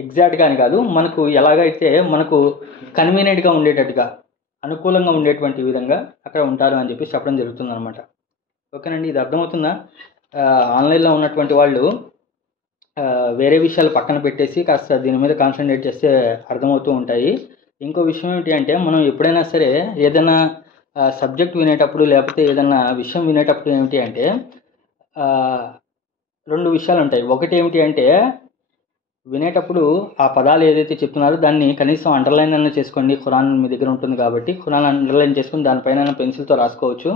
ఎగ్జాక్ట్గా అని కాదు, మనకు ఎలాగైతే మనకు కన్వీనియంట్గా ఉండేటట్టుగా, అనుకూలంగా ఉండేటువంటి విధంగా అక్కడ ఉంటారు అని చెప్పి చెప్పడం జరుగుతుంది అనమాట. ఓకేనండి, ఇది అర్థమవుతుందా? ఆన్లైన్లో ఉన్నటువంటి వాళ్ళు వేరే విషయాలు పక్కన పెట్టేసి కాస్త దీని మీద కాన్సన్ట్రేట్ చేస్తే అర్థమవుతూ ఉంటాయి. ఇంకో విషయం ఏమిటి అంటే మనం ఎప్పుడైనా సరే ఏదైనా సబ్జెక్ట్ వినేటప్పుడు లేకపోతే ఏదైనా విషయం వినేటప్పుడు ఏమిటి అంటే 2 విషయాలు ఉంటాయి. ఒకటి ఏమిటి అంటే వినేటప్పుడు ఆ పదాలు ఏదైతే చెప్తున్నారో దాన్ని కనీసం అండర్లైన్ అయినా చేసుకోండి. ఖురాన్ మీ దగ్గర ఉంటుంది కాబట్టి ఖురాన్ అండర్లైన్ చేసుకుని దానిపైన పెన్సిల్తో రాసుకోవచ్చు,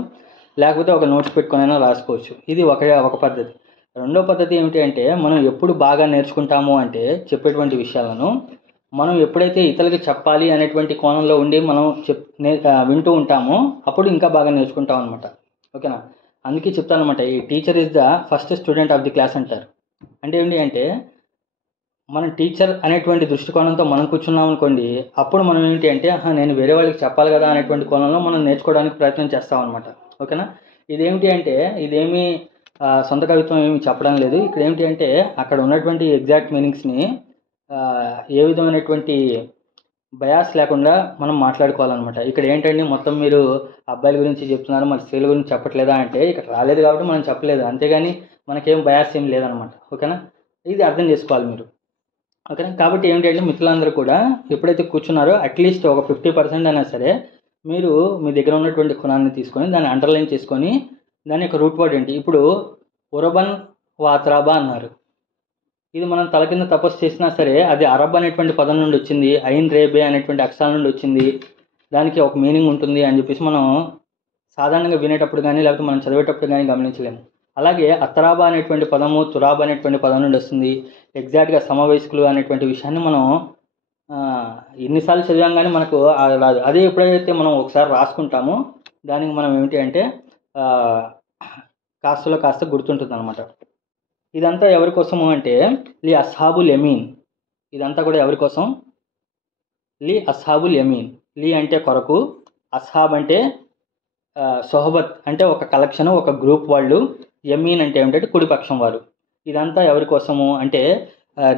లేకపోతే ఒక నోట్స్ పెట్టుకునైనా రాసుకోవచ్చు. ఇది ఒక పద్ధతి. రెండో పద్ధతి ఏమిటి అంటే మనం ఎప్పుడు బాగా నేర్చుకుంటాము అంటే చెప్పేటువంటి విషయాలను మనం ఎప్పుడైతే ఇతరులకి చెప్పాలి అనేటువంటి కోణంలో ఉండి మనం వింటూ ఉంటామో అప్పుడు ఇంకా బాగా నేర్చుకుంటాం అనమాట. ఓకేనా, అందుకే చెప్తాను అనమాట, ఈ teacher is the first student of the class అంటారు. అంటే ఏంటి అంటే మనం టీచర్ అనేటువంటి దృష్టికోణంతో మనం కూర్చున్నాం అనుకోండి, అప్పుడు మనం ఏంటి అంటే నేను వేరే వాళ్ళకి చెప్పాలి కదా అనేటువంటి కోణంలో మనం నేర్చుకోవడానికి ప్రయత్నం చేస్తాం అనమాట. ఓకేనా, ఇదేమిటి అంటే ఇదేమీ సొంత కవిత్వం ఏమి చెప్పడం లేదు. ఇక్కడ ఏమిటి అంటే అక్కడ ఉన్నటువంటి ఎగ్జాక్ట్ మీనింగ్స్ని ఏ విధమైనటువంటి బయాస్ లేకుండా మనం మాట్లాడుకోవాలన్నమాట. ఇక్కడ ఏంటండి మొత్తం మీరు అబ్బాయిల గురించి చెప్తున్నారు, మరి స్త్రీల గురించి చెప్పట్లేదా అంటే, ఇక్కడ రాలేదు కాబట్టి మనం చెప్పలేదు, అంతేగాని మనకేం బయాస్ ఏం లేదనమాట. ఓకేనా, ఇది అర్థం చేసుకోవాలి మీరు. ఓకేనా, కాబట్టి ఏంటంటే మిత్రులందరూ కూడా ఎప్పుడైతే కూర్చున్నారో అట్లీస్ట్ ఒక 50% అయినా సరే మీరు మీ దగ్గర ఉన్నటువంటి ఖురాన్ని తీసుకొని దాన్ని అండర్లైన్ చేసుకొని దాని యొక్క రూట్ వర్డ్ ఏంటి. ఇప్పుడు ఉరబన్ వాత్రాబా అన్నారు, ఇది మనం తల కింద తపస్సు చేసినా సరే అది అరబ్ అనేటువంటి పదం నుండి వచ్చింది, ఐన్ రేబే అనేటువంటి అక్షరాల నుండి వచ్చింది, దానికి ఒక మీనింగ్ ఉంటుంది అని చెప్పేసి మనం సాధారణంగా వినేటప్పుడు కానీ లేకపోతే మనం చదివేటప్పుడు కానీ గమనించలేము. అలాగే అత్తరాబా అనేటువంటి పదము తురాబా అనేటువంటి పదం నుండి వస్తుంది. ఎగ్జాక్ట్గా సమవయస్కులు అనేటువంటి విషయాన్ని మనం ఎన్నిసార్లు చదివాం కానీ మనకు రాదు. అదే ఎప్పుడైతే మనం ఒకసారి రాసుకుంటామో దానికి మనం ఏమిటి అంటే కాస్తలో కాస్త గుర్తుంటుంది అనమాట. ఇదంతా ఎవరి కోసము అంటే లీ అస్హాబుల్ యమీన్. ఇదంతా కూడా ఎవరి కోసం? లీ అస్హాబుల్ యమీన్. లీ అంటే కొరకు, అస్హాబ్ అంటే సొహబత్ అంటే ఒక కలెక్షన్, ఒక గ్రూప్ వాళ్ళు, యమీన్ అంటే ఏమిటంటే కుడిపక్షం వారు. ఇదంతా ఎవరి కోసము అంటే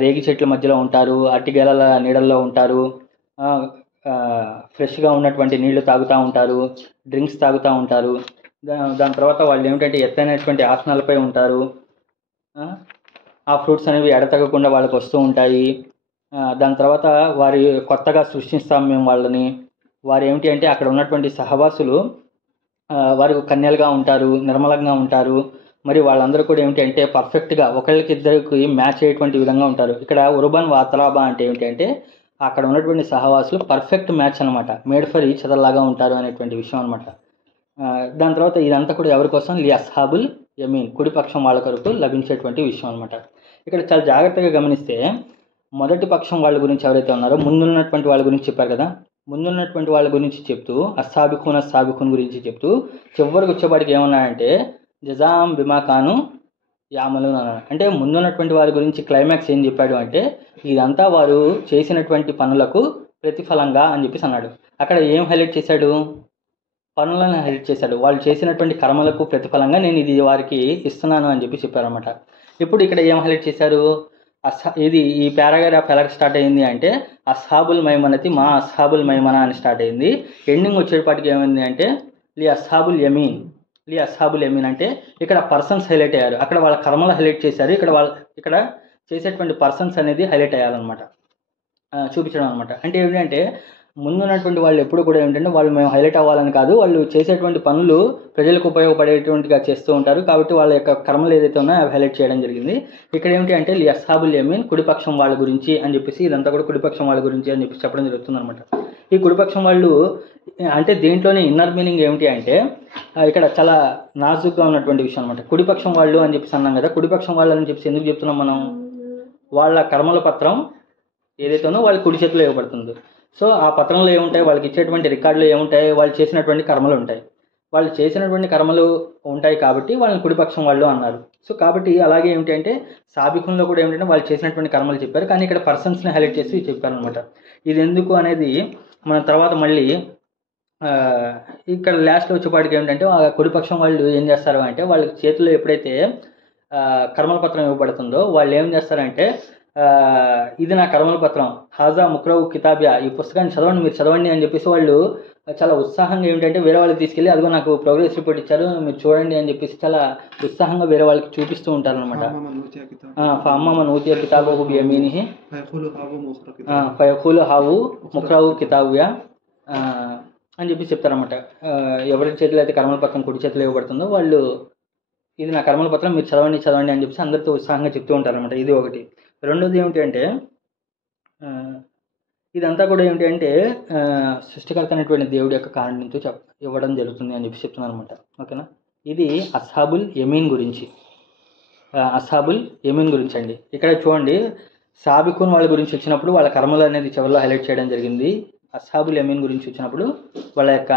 రేగి చెట్ల మధ్యలో ఉంటారు, అరటిగేలల నీడల్లో ఉంటారు, ఫ్రెష్గా ఉన్నటువంటి నీళ్లు తాగుతూ ఉంటారు, డ్రింక్స్ తాగుతూ ఉంటారు. దాని తర్వాత వాళ్ళు ఏమిటంటే ఎత్తైనటువంటి ఆసనాలపై ఉంటారు. ఆ ఫ్రూట్స్ అనేవి ఎడతెగకుండా వాళ్ళకి వస్తూ ఉంటాయి. దాని తర్వాత వారి కొత్తగా సృష్టిస్తాం మేము వాళ్ళని. వారు ఏమిటి అంటే అక్కడ ఉన్నటువంటి సహవాసులు వారు కన్యలుగా ఉంటారు, నిర్మలంగా ఉంటారు. మరి వాళ్ళందరూ కూడా ఏమిటి అంటే పర్ఫెక్ట్గా ఒకళ్ళకిద్దరికి మ్యాచ్ అయ్యేటువంటి విధంగా ఉంటారు. ఇక్కడ ఉరుబన్ వాతరాబా అంటే ఏమిటి అంటే అక్కడ ఉన్నటువంటి సహవాసులు పర్ఫెక్ట్ మ్యాచ్ అనమాట, మేడ్ ఫర్ ఈచ్ అదర్ లాగా ఉంటారు అనేటువంటి విషయం అనమాట. దాని తర్వాత ఇదంతా కూడా ఎవరి కోసం? లీ అస్హాబుల్ యమీన్, కుడిపక్షం వాళ్ళ కొరకు లభించేటువంటి విషయం అనమాట. ఇక్కడ చాలా జాగ్రత్తగా గమనిస్తే మొదటి పక్షం వాళ్ళ గురించి ఎవరైతే ఉన్నారో ముందున్నటువంటి వాళ్ళ గురించి చెప్పారు కదా, ముందున్నటువంటి వాళ్ళ గురించి చెప్తూ అస్సాబిఖూన్ గురించి చెప్తూ చివరికి వచ్చేవాడికి ఏమన్నాడంటే జజాం బిమాకాను యామలు అన్నాడు. అంటే ముందున్నటువంటి వారి గురించి క్లైమాక్స్ ఏం చెప్పాడు అంటే ఇదంతా వారు చేసినటువంటి పనులకు ప్రతిఫలంగా అని చెప్పేసి అన్నాడు. అక్కడ ఏం హైలైట్ చేశాడు? పనులను హైలైట్ చేశాడు. వాళ్ళు చేసినటువంటి కర్మలకు ప్రతిఫలంగా నేను ఇది వారికి ఇస్తున్నాను అని చెప్పి చెప్పారన్నమాట. ఇప్పుడు ఇక్కడ ఏం హైలైట్ చేశారు? ఇది ఈ పారాగ్రాఫ్ ఎలా స్టార్ట్ అయింది అంటే అస్హాబుల్ మైమనతి మా అస్హాబుల్ మైమనా అని స్టార్ట్ అయింది. ఎండింగ్ వచ్చేపాటికి ఏమైంది అంటే లీ అస్హాబుల్ యమీన్. లీ అస్హాబుల్ యమీన్ అంటే ఇక్కడ పర్సన్స్ హైలైట్ అయ్యారు, అక్కడ వాళ్ళ కర్మలు హైలైట్ చేశారు, ఇక్కడ చేసేటువంటి పర్సన్స్ అనేది హైలైట్ అయ్యాలన్నమాట, చూపించడం అనమాట. అంటే ఏంటంటే ముందున్నటువంటి వాళ్ళు ఎప్పుడు కూడా ఏంటంటే వాళ్ళు మేము హైలైట్ అవ్వాలని కాదు, వాళ్ళు చేసేటువంటి పనులు ప్రజలకు ఉపయోగపడేటువంటిగా చేస్తూ ఉంటారు కాబట్టి వాళ్ళ యొక్క కర్మలు ఏదైతే ఉన్నాయో అవి హైలైట్ చేయడం జరిగింది. ఇక్కడ ఏమిటి అంటే లీ అస్హాబుల్ యమీన్ కుడిపక్షం వాళ్ళ గురించి అని చెప్పేసి ఇదంతా కూడా కుడిపక్షం వాళ్ళ గురించి అని చెప్పి చెప్పడం జరుగుతుంది అనమాట. ఈ కుడిపక్షం వాళ్ళు అంటే దీంట్లోనే ఇన్నర్ మీనింగ్ ఏమిటి అంటే ఇక్కడ చాలా నాజుగ్గా ఉన్నటువంటి విషయం అనమాట. కుడిపక్షం వాళ్ళు అని చెప్పేసి అన్నాం కదా, కుడిపక్షం వాళ్ళు అని చెప్పేసి ఎందుకు చెప్తున్నాం మనం? వాళ్ళ కర్మల పత్రం ఏదైతే ఉందో వాళ్ళ కుడి చేతిలో ఇవ్వబడుతుందో, సో ఆ పత్రంలో ఏముంటాయి? వాళ్ళకి ఇచ్చేటువంటి రికార్డులు ఏముంటాయి? వాళ్ళు చేసినటువంటి కర్మలు ఉంటాయి. వాళ్ళు చేసినటువంటి కర్మలు ఉంటాయి కాబట్టి వాళ్ళని కుడిపక్షం వాళ్ళు అన్నారు. సో కాబట్టి అలాగే ఏమిటి అంటే సాబిఖున్లో కూడా ఏమిటంటే వాళ్ళు చేసినటువంటి కర్మలు చెప్పారు, కానీ ఇక్కడ పర్సన్స్ని హైలైట్ చేసి చెప్పారనమాట. ఇది ఎందుకు అనేది మన తర్వాత మళ్ళీ ఇక్కడ లాస్ట్లో వచ్చేపాటికి ఏమిటంటే ఆ కుడిపక్షం వాళ్ళు ఏం చేస్తారు అంటే వాళ్ళ చేతిలో ఎప్పుడైతే కర్మల పత్రం ఇవ్వబడుతుందో వాళ్ళు ఏం చేస్తారంటే ఇది నా కర్మల పత్రం, హాజా ముక్రవు కితాబియా, ఈ పుస్తకాన్ని చదవండి, మీరు చదవండి అని చెప్పేసి వాళ్ళు చాలా ఉత్సాహంగా ఏమిటంటే వేరే వాళ్ళకి తీసుకెళ్ళి అదిగో నాకు ప్రోగ్రెస్ రిపోర్ట్ ఇచ్చారు మీరు చూడండి అని చెప్పేసి చాలా ఉత్సాహంగా వేరే వాళ్ళకి చూపిస్తూ ఉంటారనమాట. ఫామ్మా నూతియా కితాబు బియమీనిహి ఫయఖూలు హావు ముక్రవు కితాబియా అని చెప్పి చెప్తారనమాట. ఎవరి చేతిలో అయితే కర్మల పత్రం కుడి చేతిలో ఇవ్వబడుతుందో వాళ్ళు ఇది నా కర్మల పత్రం మీరు చదవండి అని చెప్పేసి అందరితో ఉత్సాహంగా చెప్తూ ఉంటారనమాట. ఇది ఒకటి. రెండోది ఏమిటి అంటే ఇదంతా కూడా ఏమిటి అంటే సృష్టికర్త అనేటువంటి దేవుడి యొక్క కారణంతో ఇవ్వడం జరుగుతుంది అని చెప్పి చెప్తున్నాను అనమాట. ఓకేనా, ఇది అస్హాబుల్ యమీన్ గురించి. అస్హాబుల్ యమీన్ గురించి అండి. ఇక్కడ చూడండి సాబిఖూన్ వాళ్ళ గురించి వచ్చినప్పుడు వాళ్ళ కర్మలు అనేది చివరిలో హైలైట్ చేయడం జరిగింది. అస్హాబుల్ యమీన్ గురించి వచ్చినప్పుడు వాళ్ళ యొక్క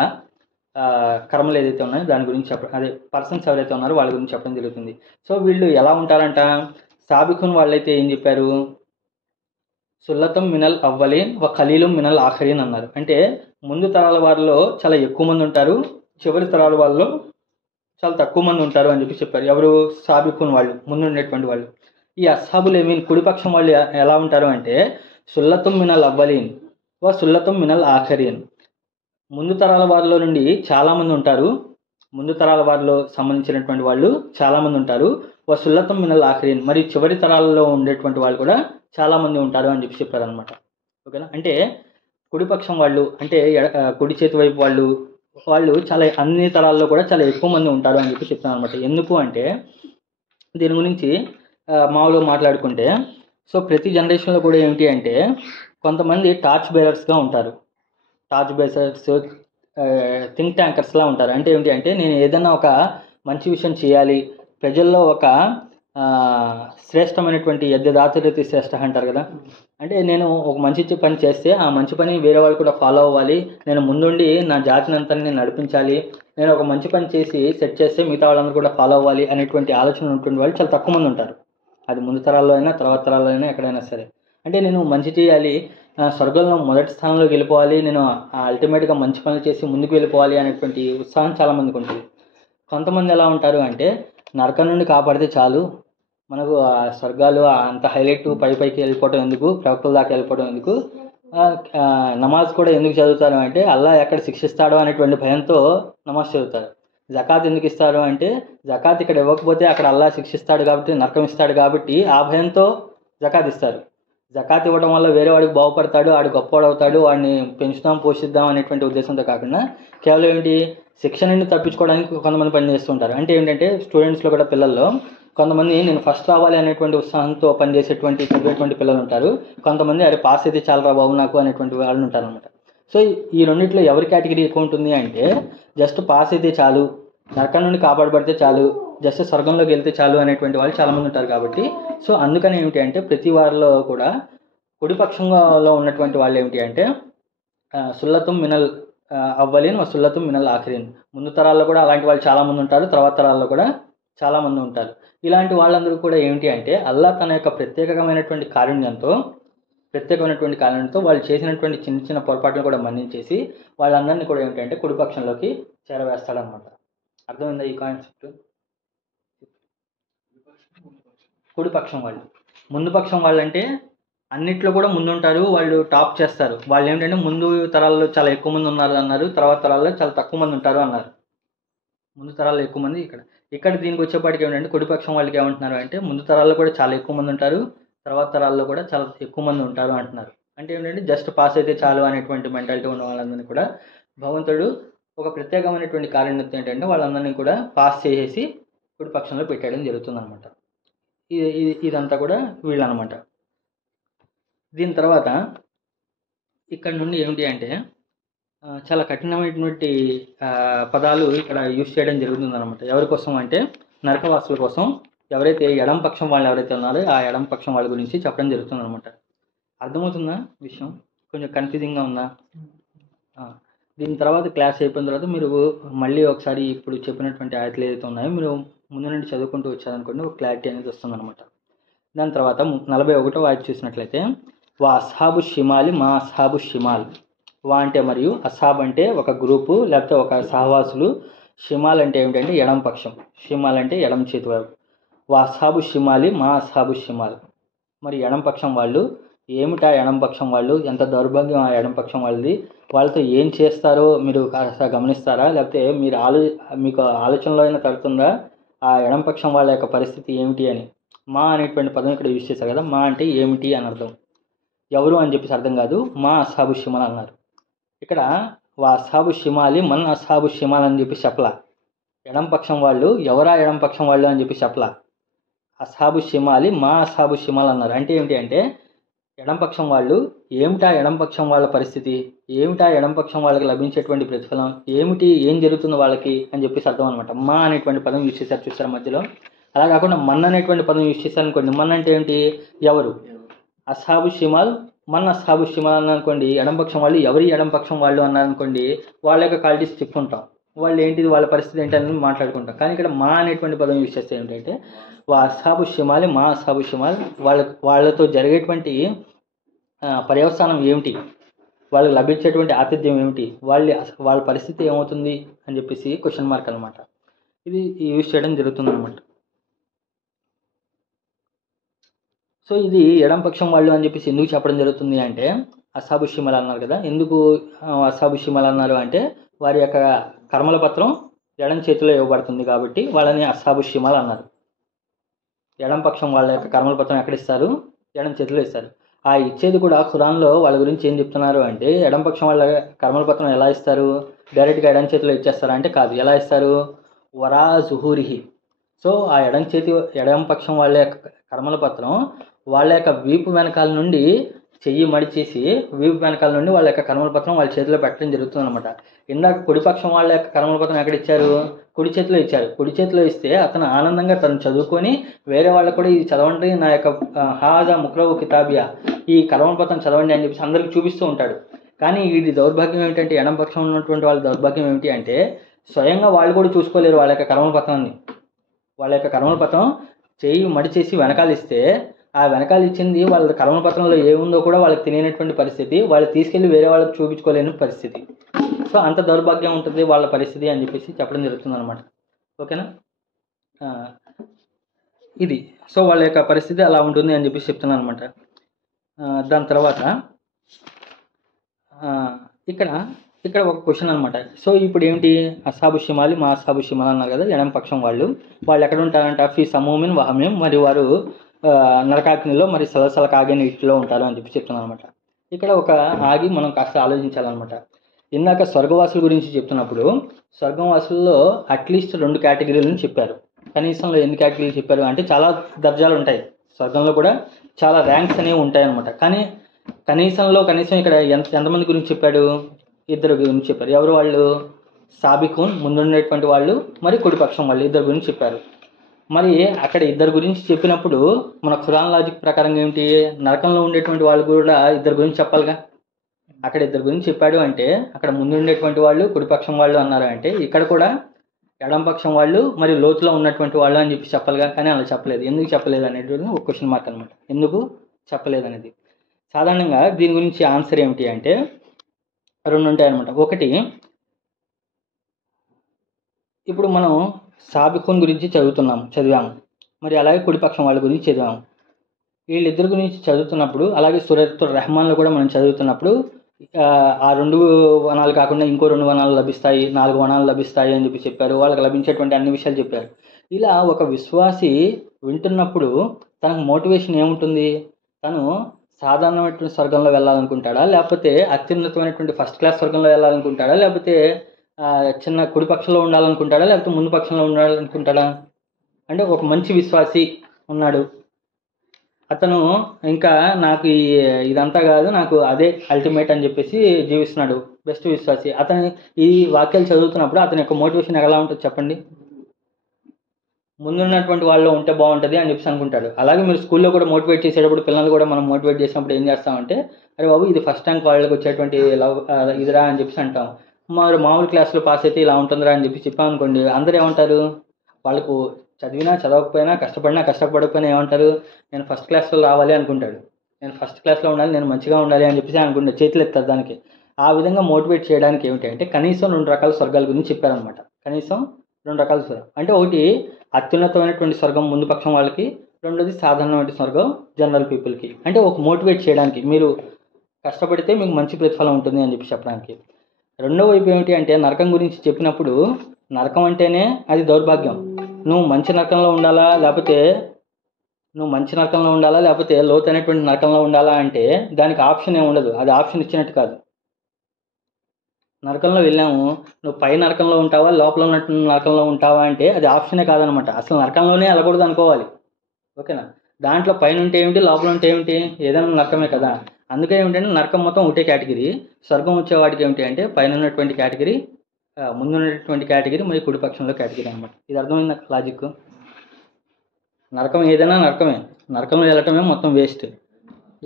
కర్మలు ఏదైతే ఉన్నాయో దాని గురించి అదే పర్సన్స్ ఎవరైతే ఉన్నారో వాళ్ళ గురించి చెప్పడం జరుగుతుంది. సో వీళ్ళు ఎలా ఉంటారంట? సాబిఖూన్ వాళ్ళైతే ఏం చెప్పారు? సుల్లతం మినల్ అవ్వలీన్ వ ఖలీలం మినల్ ఆఖరీన్ అన్నారు. అంటే ముందు తరాల వారిలో చాలా ఎక్కువ మంది ఉంటారు, చివరి తరాల వాళ్ళలో చాలా తక్కువ మంది ఉంటారు అని చెప్పి చెప్పారు. ఎవరు? సాబిఖూన్ వాళ్ళు, ముందు ఉండేటువంటి వాళ్ళు. ఈ అస్హాబుల్ యమీన్ కుడిపక్షం వాళ్ళు ఎలా ఉంటారు అంటే సుల్లతం మినల్ అవ్వలీన్, వ సుల్లతం మినల్ ఆఖరియన్. ముందు తరాల వారిలో నుండి చాలామంది ఉంటారు, ముందు తరాల వారిలో సంబంధించినటువంటి వాళ్ళు చాలామంది ఉంటారు. వ సుల్లతం మినల్ ఆఖరియన్, మరి చివరి తరాలలో ఉండేటువంటి వాళ్ళు కూడా చాలామంది ఉంటారు అని చెప్పి చెప్పారనమాట. ఓకేనా. అంటే కుడిపక్షం వాళ్ళు అంటే కుడి చేతి వైపు వాళ్ళు చాలా అన్ని తరాల్లో కూడా చాలా ఎక్కువ మంది ఉంటారు అని చెప్పి చెప్తాను అనమాట. ఎందుకు అంటే దీని గురించి మామూలుగా మాట్లాడుకుంటే, సో ప్రతి జనరేషన్లో కూడా ఏంటి అంటే కొంతమంది టార్చ్ బేరర్స్గా ఉంటారు. టార్చ్ బేరర్స్, థింక్ ట్యాంకర్స్లా ఉంటారు. అంటే ఏంటి అంటే నేను ఏదైనా ఒక మంచి విషయం చేయాలి, ప్రజల్లో ఒక శ్రేష్టమైనటువంటి యద్యదాచరతి శ్రేష్ఠ అంటారు కదా. అంటే నేను ఒక మంచి పని చేస్తే ఆ మంచి పని వేరే వాళ్ళు కూడా ఫాలో అవ్వాలి, నేను ముందుండి నా జాతిని అంతా నేను నడిపించాలి, నేను ఒక మంచి పని చేసి సెట్ చేస్తే మిగతా వాళ్ళందరూ కూడా ఫాలో అవ్వాలి అనేటువంటి ఆలోచన ఉంటుంది వాళ్ళు చాలా తక్కువ మంది ఉంటారు. అది ముందు తరాల్లో అయినా తర్వాత తరాల్లో అయినా ఎక్కడైనా సరే. అంటే నేను మంచి చేయాలి, స్వర్గంలో మొదటి స్థానంలోకి వెళ్ళిపోవాలి, నేను అల్టిమేట్గా మంచి పనులు చేసి ముందుకు వెళ్ళిపోవాలి అనేటువంటి ఉత్సాహం చాలామందికి ఉంటుంది. కొంతమంది ఎలా ఉంటారు అంటే నరకం నుండి కాపాడితే చాలు, మనకు ఆ స్వర్గాలు అంత హైలైట్ పైకి వెళ్ళిపోవడం ఎందుకు, ప్రవక్తల దాకా వెళ్ళిపోవడం ఎందుకు, నమాజ్ కూడా ఎందుకు చదువుతారు అంటే అల్లా ఎక్కడ శిక్షిస్తాడో అనేటువంటి భయంతో నమాజ్ చదువుతారు. జకాత్ ఎందుకు ఇస్తారు అంటే జకాత్ ఇక్కడ ఇవ్వకపోతే అక్కడ అల్లా శిక్షిస్తాడు కాబట్టి, నరకం ఇస్తాడు కాబట్టి ఆ భయంతో జకాత్ ఇస్తారు. జకాత్ ఇవ్వడం వల్ల వేరే వాడికి బాగుపడతాడు, వాడు గొప్పవాడు అవుతాడు, వాడిని పెంచుదాం పోషిద్దాం అనేటువంటి ఉద్దేశంతో కాకుండా కేవలం ఏంటి శిక్ష నుండి తప్పించుకోవడానికి కొంతమంది పని చేస్తుంటారు. అంటే ఏంటంటే స్టూడెంట్స్లో కూడా పిల్లల్లో కొంతమంది నేను ఫస్ట్ రావాలి అనేటువంటి ఉత్సాహంతో పనిచేసేటువంటి చదివేటువంటి పిల్లలు ఉంటారు. కొంతమంది అరే పాస్ అయితే చాలరా బాబు నాకు అనేటువంటి వాళ్ళు ఉంటారు అనమాట. సో ఈ రెండింటిలో ఎవరి కేటగిరీ ఎక్కువ ఉంటుంది అంటే జస్ట్ పాస్ అయితే చాలు, నరకం నుండి కాపాడబడితే చాలు, జస్ట్ స్వర్గంలోకి వెళ్తే చాలు అనేటువంటి వాళ్ళు చాలామంది ఉంటారు. కాబట్టి సో అందుకని ఏమిటి అంటే ప్రతి వారిలో కూడా కుడిపక్షంలో ఉన్నటువంటి వాళ్ళు ఏమిటి అంటే సుల్లతం మినల్ అవ్వలేని సుల్లతం మినల్ ఆఖరిన్. ముందు తరాల్లో కూడా అలాంటి వాళ్ళు చాలామంది ఉంటారు, తర్వాత తరాల్లో కూడా చాలామంది ఉంటారు. ఇలాంటి వాళ్ళందరూ కూడా ఏమిటి అంటే అల్లా తన యొక్క ప్రత్యేకమైనటువంటి కారుణ్యంతో వాళ్ళు చేసినటువంటి చిన్న చిన్న పొరపాటును కూడా మన్నించేసి వాళ్ళందరినీ కూడా ఏమిటంటే కుడిపక్షంలోకి చేరవేస్తాడనమాట. అర్థమైందా ఈ కాన్సెప్ట్? కుడిపక్షం వాళ్ళు, ముందు పక్షం వాళ్ళు అంటే అన్నిట్లో కూడా ముందుంటారు, వాళ్ళు టాప్ చేస్తారు. వాళ్ళు ఏమిటంటే ముందు తరాల్లో చాలా ఎక్కువ మంది ఉన్నారు అన్నారు, తర్వాత తరాల్లో చాలా తక్కువ మంది ఉంటారు అన్నారు. ముందు తరాల్లో ఎక్కువ మంది, ఇక్కడ దీనికి వచ్చేపాటికి ఏమిటంటే కుడిపక్షం వాళ్ళకి ఏమంటున్నారు అంటే ముందు తరాల్లో కూడా చాలా ఎక్కువ మంది ఉంటారు, తర్వాత తరాల్లో కూడా చాలా ఎక్కువ మంది ఉంటారు అంటున్నారు. అంటే ఏంటంటే జస్ట్ పాస్ అయితే చాలు అనేటువంటి మెంటాలిటీ ఉన్న వాళ్ళందరినీ కూడా భగవంతుడు ఒక ప్రత్యేకమైనటువంటి కారణం ఏంటంటే వాళ్ళందరినీ కూడా పాస్ చేసేసి కుడిపక్షంలో పెట్టడం జరుగుతుందన్నమాట. ఇదంతా కూడా వీళ్ళనమాట. దీని తర్వాత ఇక్కడ నుండి ఏమిటి అంటే చాలా కఠినమైనటువంటి పదాలు ఇక్కడ యూజ్ చేయడం జరుగుతుందన్నమాట. ఎవరి కోసం అంటే నరకవాసుల కోసం. ఎవరైతే ఎడం పక్షం వాళ్ళు ఎవరైతే ఉన్నారో ఆ ఎడం పక్షం వాళ్ళ గురించి చెప్పడం జరుగుతుందన్నమాట. అర్థమవుతుందా విషయం? కొంచెం కన్ఫ్యూజింగ్గా ఉందా? దీని తర్వాత క్లాస్ అయిపోయిన తర్వాత మీరు మళ్ళీ ఒకసారి ఇప్పుడు చెప్పినటువంటి ఆయతలు ఏదైతే ఉన్నాయో మీరు ముందు నుండి చదువుకుంటూ వచ్చారనుకోండి, ఒక క్లారిటీ అనేది వస్తుందన్నమాట. దాని తర్వాత 41వ ఆయత చూసినట్లయితే వా అస్హాబు షిమాలి మా అస్హాబు షిమాల్. వా అంటే మరియు, అస్హాబ్ అంటే ఒక గ్రూపు లేకపోతే ఒక సహవాసులు, షిమాల్ అంటే ఏమిటంటే ఎడం పక్షం, షిమాల్ అంటే ఎడం చేతి వైపు. వా అస్హాబు షిమాలి మా అస్హాబు షిమాల్. మరి ఎడం పక్షం వాళ్ళు ఏమిటా ఎడం పక్షం వాళ్ళు, ఎంత దౌర్భాగ్యం ఆ ఎడం పక్షం వాళ్ళది, వాళ్ళతో ఏం చేస్తారో మీరు కాస్త గమనిస్తారా? లేకపోతే మీకు ఆలోచనలో అయినా తడుతుందా ఆ ఎడం పక్షం వాళ్ళ యొక్క పరిస్థితి ఏమిటి అని? మా అనేటువంటి పదం ఇక్కడ యూజ్ చేశారు కదా, మా అంటే ఏమిటి అని అర్థం, ఎవరు అని చెప్పేసి అర్థం కాదు. మా అస్హాబు షిమాల్ అన్నారు. ఇక్కడ వా అస్హాబు షిమాలి మన్ అస్హాబు షిమాల్ అని చెప్పి చెప్పలా. ఎడం పక్షం వాళ్ళు ఎవరా ఎడం పక్షం వాళ్ళు అని చెప్పి చెప్పలా. అస్హాబు షిమాలి మా అస్హాబు షిమాల్ అన్నారు. అంటే ఏమిటి అంటే ఎడం పక్షం వాళ్ళు ఏమిటా ఎడం పక్షం వాళ్ళ పరిస్థితి, ఏమిటా ఎడం పక్షం వాళ్ళకి లభించేటువంటి ప్రతిఫలం ఏమిటి, ఏం జరుగుతుంది వాళ్ళకి అని చెప్పేసి అర్థం అనమాట. మా అనేటువంటి పదం యూజ్ చేశారు చూసారు మధ్యలో. అలా కాకుండా మన్ అనేటువంటి పదం యూజ్ చేశారు అనుకోండి, మన్ అంటే ఏంటి ఎవరు, అస్హాబు షిమాల్ మన్ అస్హాబు షిమాల్ అన్నారనుకోండి, ఎడం పక్షం వాళ్ళు ఎవరి ఎడం పక్షం వాళ్ళు అన్నారనుకోండి, వాళ్ళ యొక్క క్వాలిటీస్ చెప్పుకుంటాం, వాళ్ళు ఏంటిది వాళ్ళ పరిస్థితి ఏంటని మాట్లాడుకుంటాం. కానీ ఇక్కడ మా అనేటువంటి పదం యూజ్ చేస్తే ఏంటంటే వా అస్హాబు షిమాలి మా అస్హాబు షిమాల్, వాళ్ళతో జరిగేటువంటి పర్యవసానం ఏమిటి, వాళ్ళకి లభించేటువంటి ఆతిథ్యం ఏమిటి, వాళ్ళ పరిస్థితి ఏమవుతుంది అని చెప్పేసి క్వశ్చన్ మార్క్ అనమాట. ఇది యూజ్ చేయడం జరుగుతుంది అనమాట. సో ఇది ఎడం పక్షం వాళ్ళు అని చెప్పేసి ఎందుకు చెప్పడం జరుగుతుంది అంటే అస్హాబు షిమల్ అన్నారు కదా. ఎందుకు అస్హాబు షిమల్ అన్నారు అంటే వారి యొక్క కర్మల పత్రం ఎడం చేతిలో ఇవ్వబడుతుంది కాబట్టి వాళ్ళని అస్హాబు షిమల్ అన్నారు. ఎడం పక్షం వాళ్ళ యొక్క కర్మల పత్రం ఎక్కడ ఇస్తారు? ఎడం చేతిలో ఇస్తారు. ఆ ఇచ్చేది కూడా ఖురాన్లో వాళ్ళ గురించి ఏం చెప్తున్నారు అంటే ఎడం పక్షం వాళ్ళ కర్మల పత్రం ఎలా ఇస్తారు? డైరెక్ట్గా ఎడం చేతిలో ఇచ్చేస్తారా అంటే కాదు. ఎలా ఇస్తారు? వరా జుహూరిహి. సో ఆ ఎడం పక్షం వాళ్ళ యొక్క కర్మల పత్రం వాళ్ళ యొక్క వీపు వెనకాల నుండి చెయ్యి మడిచేసి వీపు వెనకాల నుండి వాళ్ళ యొక్క కర్మల పత్రం వాళ్ళ చేతిలో పెట్టడం జరుగుతుంది అనమాట. ఇందాక కుడిపక్షం వాళ్ళ యొక్క కర్మల పత్రం ఎక్కడ ఇచ్చారు? కుడి చేతిలో ఇచ్చారు. కుడి చేతిలో ఇస్తే అతను ఆనందంగా తను చదువుకొని వేరే వాళ్ళకు కూడా ఇది చదవండి, నా యొక్క హాజా ముక్రవు కితాబియా, ఈ కర్మల పత్రం చదవండి అని చెప్పేసి అందరికి చూపిస్తూ ఉంటాడు. కానీ ఇది దౌర్భాగ్యం ఏమిటంటే ఎడం పక్షం ఉన్నటువంటి వాళ్ళ దౌర్భాగ్యం ఏమిటి అంటే స్వయంగా వాళ్ళు కూడా చూసుకోలేరు వాళ్ళ యొక్క కర్మల పత్రాన్ని. వాళ్ళ యొక్క కర్మల పత్రం చేయి మడిచేసి వెనకాల ఇస్తే ఆ వెనకాల ఇచ్చింది వాళ్ళ కర్మల పత్రంలో ఏముందో కూడా వాళ్ళకి తెలియనటువంటి పరిస్థితి, వాళ్ళు తీసుకెళ్ళి వేరే వాళ్ళకి చూపించుకోలేని పరిస్థితి. సో అంత దౌర్భాగ్యం ఉంటుంది వాళ్ళ పరిస్థితి అని చెప్పేసి చెప్పడం జరుగుతుంది అనమాట. ఓకేనా? ఇది సో వాళ్ళ యొక్క పరిస్థితి అలా ఉంటుంది అని చెప్పేసి చెప్తున్నాను అనమాట. దాని తర్వాత ఇక్కడ ఒక క్వశ్చన్ అనమాట. సో ఇప్పుడు ఏంటి? అస్హాబు షిమాలి మా అస్హాబు షిమాల్ అన్నారు కదా, ఎడం పక్షం వాళ్ళు ఎక్కడ ఉంటారంట? ఫీ సమూమిన్ వహమీం, మరి వారు నరకాగ్నిలో మరి సలసల కాగే నీటిలో ఉంటారు అని చెప్పి చెప్తున్నాను అనమాట. ఇక్కడ ఒక ఆగి మనం కాస్త ఆలోచించాలన్నమాట. ఇందాక స్వర్గవాసుల గురించి చెప్తున్నప్పుడు స్వర్గవాసుల్లో అట్లీస్ట్ 2 కేటగిరీలను చెప్పారు. కనీసంలో ఎన్ని కేటగిరీలు చెప్పారు అంటే చాలా దర్జాలు ఉంటాయి స్వర్గంలో కూడా, చాలా ర్యాంక్స్ అనేవి ఉంటాయి అనమాట. కానీ కనీసం ఇక్కడ ఎంతమంది గురించి చెప్పాడు? 2 గురించి చెప్పారు. ఎవరు వాళ్ళు? సాబికూన్, ముందుండేటువంటి వాళ్ళు, మరి కుడిపక్షం వాళ్ళు 2 గురించి చెప్పారు. మరి అక్కడ 2 గురించి చెప్పినప్పుడు మన ఖురాన్ లాజిక్ ప్రకారం ఏమిటి? నరకంలో ఉండేటువంటి వాళ్ళు కూడా 2 గురించి చెప్పాలిగా. అక్కడ 2 గురించి చెప్పాడు అంటే అక్కడ ముందు ఉండేటువంటి వాళ్ళు కుడిపక్షం వాళ్ళు అన్నారు అంటే ఇక్కడ కూడా ఎడం పక్షం వాళ్ళు మరి లోతులో ఉన్నటువంటి వాళ్ళు అని చెప్పి చెప్పాలిగా. కానీ అలా చెప్పలేదు. ఎందుకు చెప్పలేదు అనేటువంటి ఒక క్వశ్చన్ మార్క్ అనమాట. ఎందుకు చెప్పలేదు అనేది సాధారణంగా దీని గురించి ఆన్సర్ ఏమిటి అంటే 2 ఉంటాయన్నమాట. ఒకటి, ఇప్పుడు మనం సాబిఖూన్ గురించి చదివాము, మరి అలాగే కుడిపక్షం వాళ్ళ గురించి చదివాము. వీళ్ళిద్దరి గురించి చదువుతున్నప్పుడు అలాగే సూరతుర్ రెహమాన్లో కూడా మనం చదువుతున్నప్పుడు ఆ 2 వనాలు కాకుండా ఇంకో 2 వనాలు లభిస్తాయి, 4 వనాలు లభిస్తాయి అని చెప్పి చెప్పారు. వాళ్ళకి లభించేటువంటి అన్ని విషయాలు చెప్పారు. ఇలా ఒక విశ్వాసి వింటున్నప్పుడు తనకు మోటివేషన్ ఏముంటుంది? తను సాధారణమైనటువంటి స్వర్గంలో వెళ్ళాలనుకుంటాడా, లేకపోతే అత్యున్నతమైనటువంటి ఫస్ట్ క్లాస్ స్వర్గంలో వెళ్ళాలనుకుంటాడా, లేకపోతే చిన్న కుడిపక్షంలో ఉండాలనుకుంటాడా, లేకపోతే ముందు పక్షంలో ఉండాలనుకుంటాడా? అంటే ఒక మంచి విశ్వాసి ఉన్నాడు, అతను ఇంకా నాకు ఇదంతా కాదు, నాకు అదే అల్టిమేట్ అని చెప్పేసి జీవిస్తున్నాడు, బెస్ట్ విశ్వాసి. అతను ఈ వాక్యాలు చదువుతున్నప్పుడు అతని యొక్క మోటివేషన్ ఎలా ఉంటుంది చెప్పండి? ముందున్నటువంటి వాళ్ళు ఉంటే బాగుంటుంది అని చెప్పేసి అనుకుంటాడు. అలాగే మీరు స్కూల్లో కూడా మోటివేట్ చేసేటప్పుడు పిల్లలు కూడా మనం మోటివేట్ చేసినప్పుడు ఏం చేస్తామంటే, అరే బాబు ఇది ఫస్ట్ ర్యాంక్ వాళ్ళకి వచ్చేటువంటి ఇదిరా అని చెప్పేసి అంటాం. మరి మామూలు క్లాసులో పాస్ అయితే ఇలా ఉంటుందిరా అని చెప్పి చెప్పామనుకోండి, అందరూ ఏమంటారు? వాళ్ళకు చదివినా చదవకపోయినా కష్టపడకపోయినా ఏమంటారు? నేను ఫస్ట్ క్లాస్లో రావాలి అనుకుంటాడు, నేను ఫస్ట్ క్లాస్లో ఉండాలి, నేను మంచిగా ఉండాలి అని చెప్పేసి అనుకుంటాడు, చేతులు ఎత్తారు దానికి. ఆ విధంగా మోటివేట్ చేయడానికి ఏమిటంటే కనీసం 2 రకాల స్వర్గాల గురించి చెప్పారనమాట. కనీసం 2 రకాల స్వర్గం అంటే ఒకటి అత్యున్నతమైనటువంటి స్వర్గం ముందు పక్షం వాళ్ళకి, రెండోది సాధారణమైన స్వర్గం జనరల్ పీపుల్కి. అంటే ఒక మోటివేట్ చేయడానికి, మీరు కష్టపడితే మీకు మంచి ప్రతిఫలం ఉంటుంది అని చెప్పి చెప్పడానికి. రెండో వైపు ఏమిటి అంటే నరకం గురించి చెప్పినప్పుడు నరకం అంటేనే అది దౌర్భాగ్యం. నువ్వు మంచి నరకంలో ఉండాలా లేకపోతే లోతైనటువంటి నరకంలో ఉండాలా అంటే దానికి ఆప్షన్ ఏమి ఉండదు. అది ఆప్షన్ ఇచ్చినట్టు కాదు. నరకంలో వెళ్ళాము, నువ్వు పై నరకంలో ఉంటావా లోపల ఉన్నటువంటి నరకంలో ఉంటావా అంటే అది ఆప్షనే కాదనమాట. అసలు నరకంలోనే వెళ్ళకూడదు అనుకోవాలి. ఓకేనా? దాంట్లో పైన ఉంటే ఏమిటి, లోపల ఉంటే ఏమిటి, ఏదైనా నరకమే కదా. అందుకే ఏమిటంటే నరకం మొత్తం ఒకటే కేటగిరీ. స్వర్గం వచ్చేవాడికి ఏమిటి అంటే పైన ఉన్నటువంటి కేటగిరీ, ముందు ఉన్నటువంటి కేటగిరీ, మరి కుడిపక్షంలో కేటగిరీ అనమాట. ఇది అర్థమైంది లాజిక్. నరకం ఏదైనా నరకమే, నరకంలో వెళ్ళటమే మొత్తం వేస్ట్,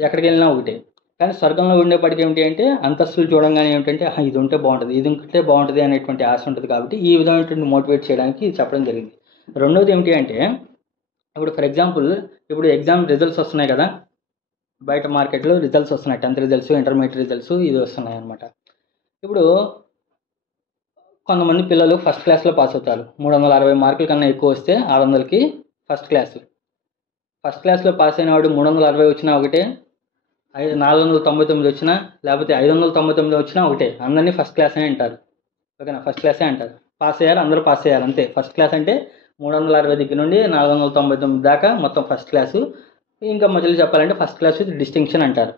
ఎక్కడికి వెళ్ళినా ఒకటే. కానీ స్వర్గంలో ఉండేప్పటికి ఏమిటి అంటే అంతస్తులు చూడంగానే ఏమిటంటే ఇది ఉంటే బాగుంటుంది, ఇది ఉంటే బాగుంటుంది అనేటువంటి ఆశ ఉంటుంది. కాబట్టి ఈ విధమైనటువంటి మోటివేట్ చేయడానికి చెప్పడం జరిగింది. రెండోది ఏమిటి అంటే ఇప్పుడు ఫర్ ఎగ్జాంపుల్ ఇప్పుడు ఎగ్జామ్ రిజల్ట్స్ వస్తున్నాయి కదా, బయట మార్కెట్లో రిజల్ట్స్ వస్తున్నాయి, 10th రిజల్ట్స్, ఇంటర్మీడియట్ రిజల్ట్స్ ఇది వస్తున్నాయి అనమాట. ఇప్పుడు కొంతమంది పిల్లలు ఫస్ట్ క్లాస్లో పాస్ అవుతారు. 360 మార్కుల కన్నా ఎక్కువ వస్తే 600కి ఫస్ట్ క్లాస్లో పాస్ అయిన వాడు 360 వచ్చినా ఒకటే, 499 వచ్చినా లేకపోతే 599 వచ్చినా ఒకటే, అందరినీ ఫస్ట్ క్లాస్ అని అంటారు. ఓకేనా, ఫస్ట్ క్లాసే అంటారు. పాస్ అయ్యారు, అందరూ పాస్ అయ్యారు అంతే. ఫస్ట్ క్లాస్ అంటే 360 దగ్గర నుండి 499 దాకా మొత్తం ఫస్ట్ క్లాసు. ఇంకా మధ్యలో చెప్పాలంటే ఫస్ట్ క్లాస్ విత్ డిస్టింక్షన్ అంటారు.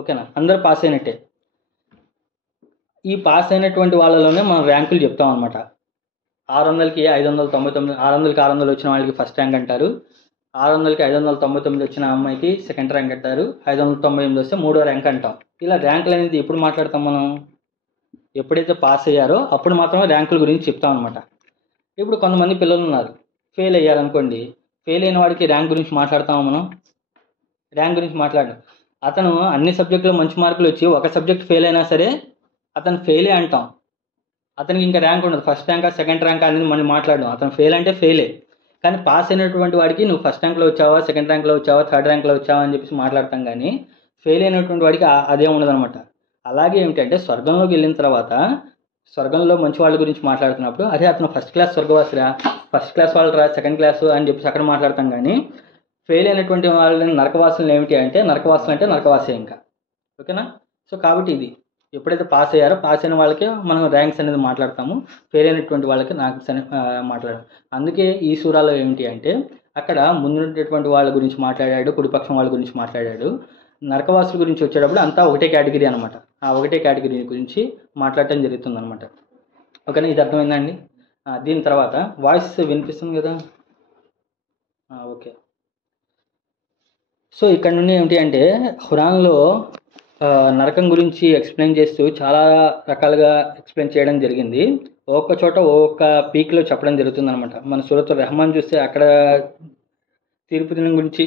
ఓకేనా, అందరూ పాస్ అయినట్టే. ఈ పాస్ అయినటువంటి వాళ్ళలోనే మనం ర్యాంకులు చెప్తాం అనమాట. 600కి 599, 600కి 600 వచ్చిన వాళ్ళకి ఫస్ట్ ర్యాంక్ అంటారు. 600కి 599 వచ్చిన అమ్మాయికి సెకండ్ ర్యాంక్ అంటారు. 598 వస్తే మూడో ర్యాంక్ అంటాం. ఇలా ర్యాంకులు అనేది ఎప్పుడు మాట్లాడతాం మనం? ఎప్పుడైతే పాస్ అయ్యారో అప్పుడు మాత్రమే ర్యాంకుల గురించి చెప్తాం అనమాట. ఇప్పుడు కొంతమంది పిల్లలు ఉన్నారు, ఫెయిల్ అయ్యారనుకోండి. ఫెయిల్ అయిన వాడికి ర్యాంక్ గురించి మాట్లాడతాము మనం? ర్యాంక్ గురించి మాట్లాడడం. అతను అన్ని సబ్జెక్టులో మంచి మార్కులు వచ్చి ఒక సబ్జెక్ట్ ఫెయిల్ అయినా సరే అతను ఫెయిలే అంటాం. అతనికి ఇంకా ర్యాంక్ ఉండదు. ఫస్ట్ ర్యాంకా సెకండ్ ర్యాంకా అనేది మనం మాట్లాడడం. అతను ఫెయిల్ అంటే ఫెయిలే. కానీ పాస్ అయినటువంటి వాడికి నువ్వు ఫస్ట్ ర్యాంక్లో వచ్చావా, సెకండ్ ర్యాంక్లో వచ్చావా, థర్డ్ ర్యాంక్లో వచ్చావా అని చెప్పేసి మాట్లాడతాం. కానీ ఫెయిల్ అయినటువంటి వాడికి అదే ఉండదన్నమాట. అలాగే ఏమిటంటే స్వర్గంలోకి వెళ్ళిన తర్వాత స్వర్గంలో మంచి వాళ్ళ గురించి మాట్లాడుతున్నప్పుడు అదే అతను ఫస్ట్ క్లాస్ స్వర్గవాసిరా, ఫస్ట్ క్లాస్ వాళ్ళరా, సెకండ్ క్లాసు అని చెప్పేసి అక్కడ మాట్లాడతాం. కానీ ఫెయిల్ అయినటువంటి వాళ్ళని నరకవాసులు ఏమిటి అంటే నరకవాసులు అంటే నరకవాసే ఇంకా. ఓకేనా. సో కాబట్టి ఇది ఎప్పుడైతే పాస్ అయ్యారో పాస్ అయిన వాళ్ళకే మనం ర్యాంక్స్ అనేది మాట్లాడతాము, ఫెయిల్ అయినటువంటి వాళ్ళకి ర్యాంక్స్ అని మాట్లాడాము. అందుకే ఈ సూరాలో ఏమిటి అంటే అక్కడ ముందున్నటువంటి వాళ్ళ గురించి మాట్లాడాడు, కుడిపక్షం వాళ్ళ గురించి మాట్లాడాడు. నరకవాసుల గురించి వచ్చేటప్పుడు అంతా ఒకటే కేటగిరీ అనమాట. ఆ ఒకటే కేటగిరీ గురించి మాట్లాడటం జరుగుతుంది అనమాట. ఓకేనా, ఇది అర్థమైందండి. దీని తర్వాత వాయిస్ వినిపిస్తుంది కదా? ఓకే. సో ఇక్కడ నుండి ఏమిటి అంటే ఖురాన్లో నరకం గురించి ఎక్స్ప్లెయిన్ చేస్తూ చాలా రకాలుగా ఎక్స్ప్లెయిన్ చేయడం జరిగింది. ఒక్కొక్క చోట ఒక్కొక్క పీక్లో చెప్పడం జరుగుతుంది అనమాట. మన సూరతుర్ రెహమాన్ చూస్తే అక్కడ తీర్పు దినం గురించి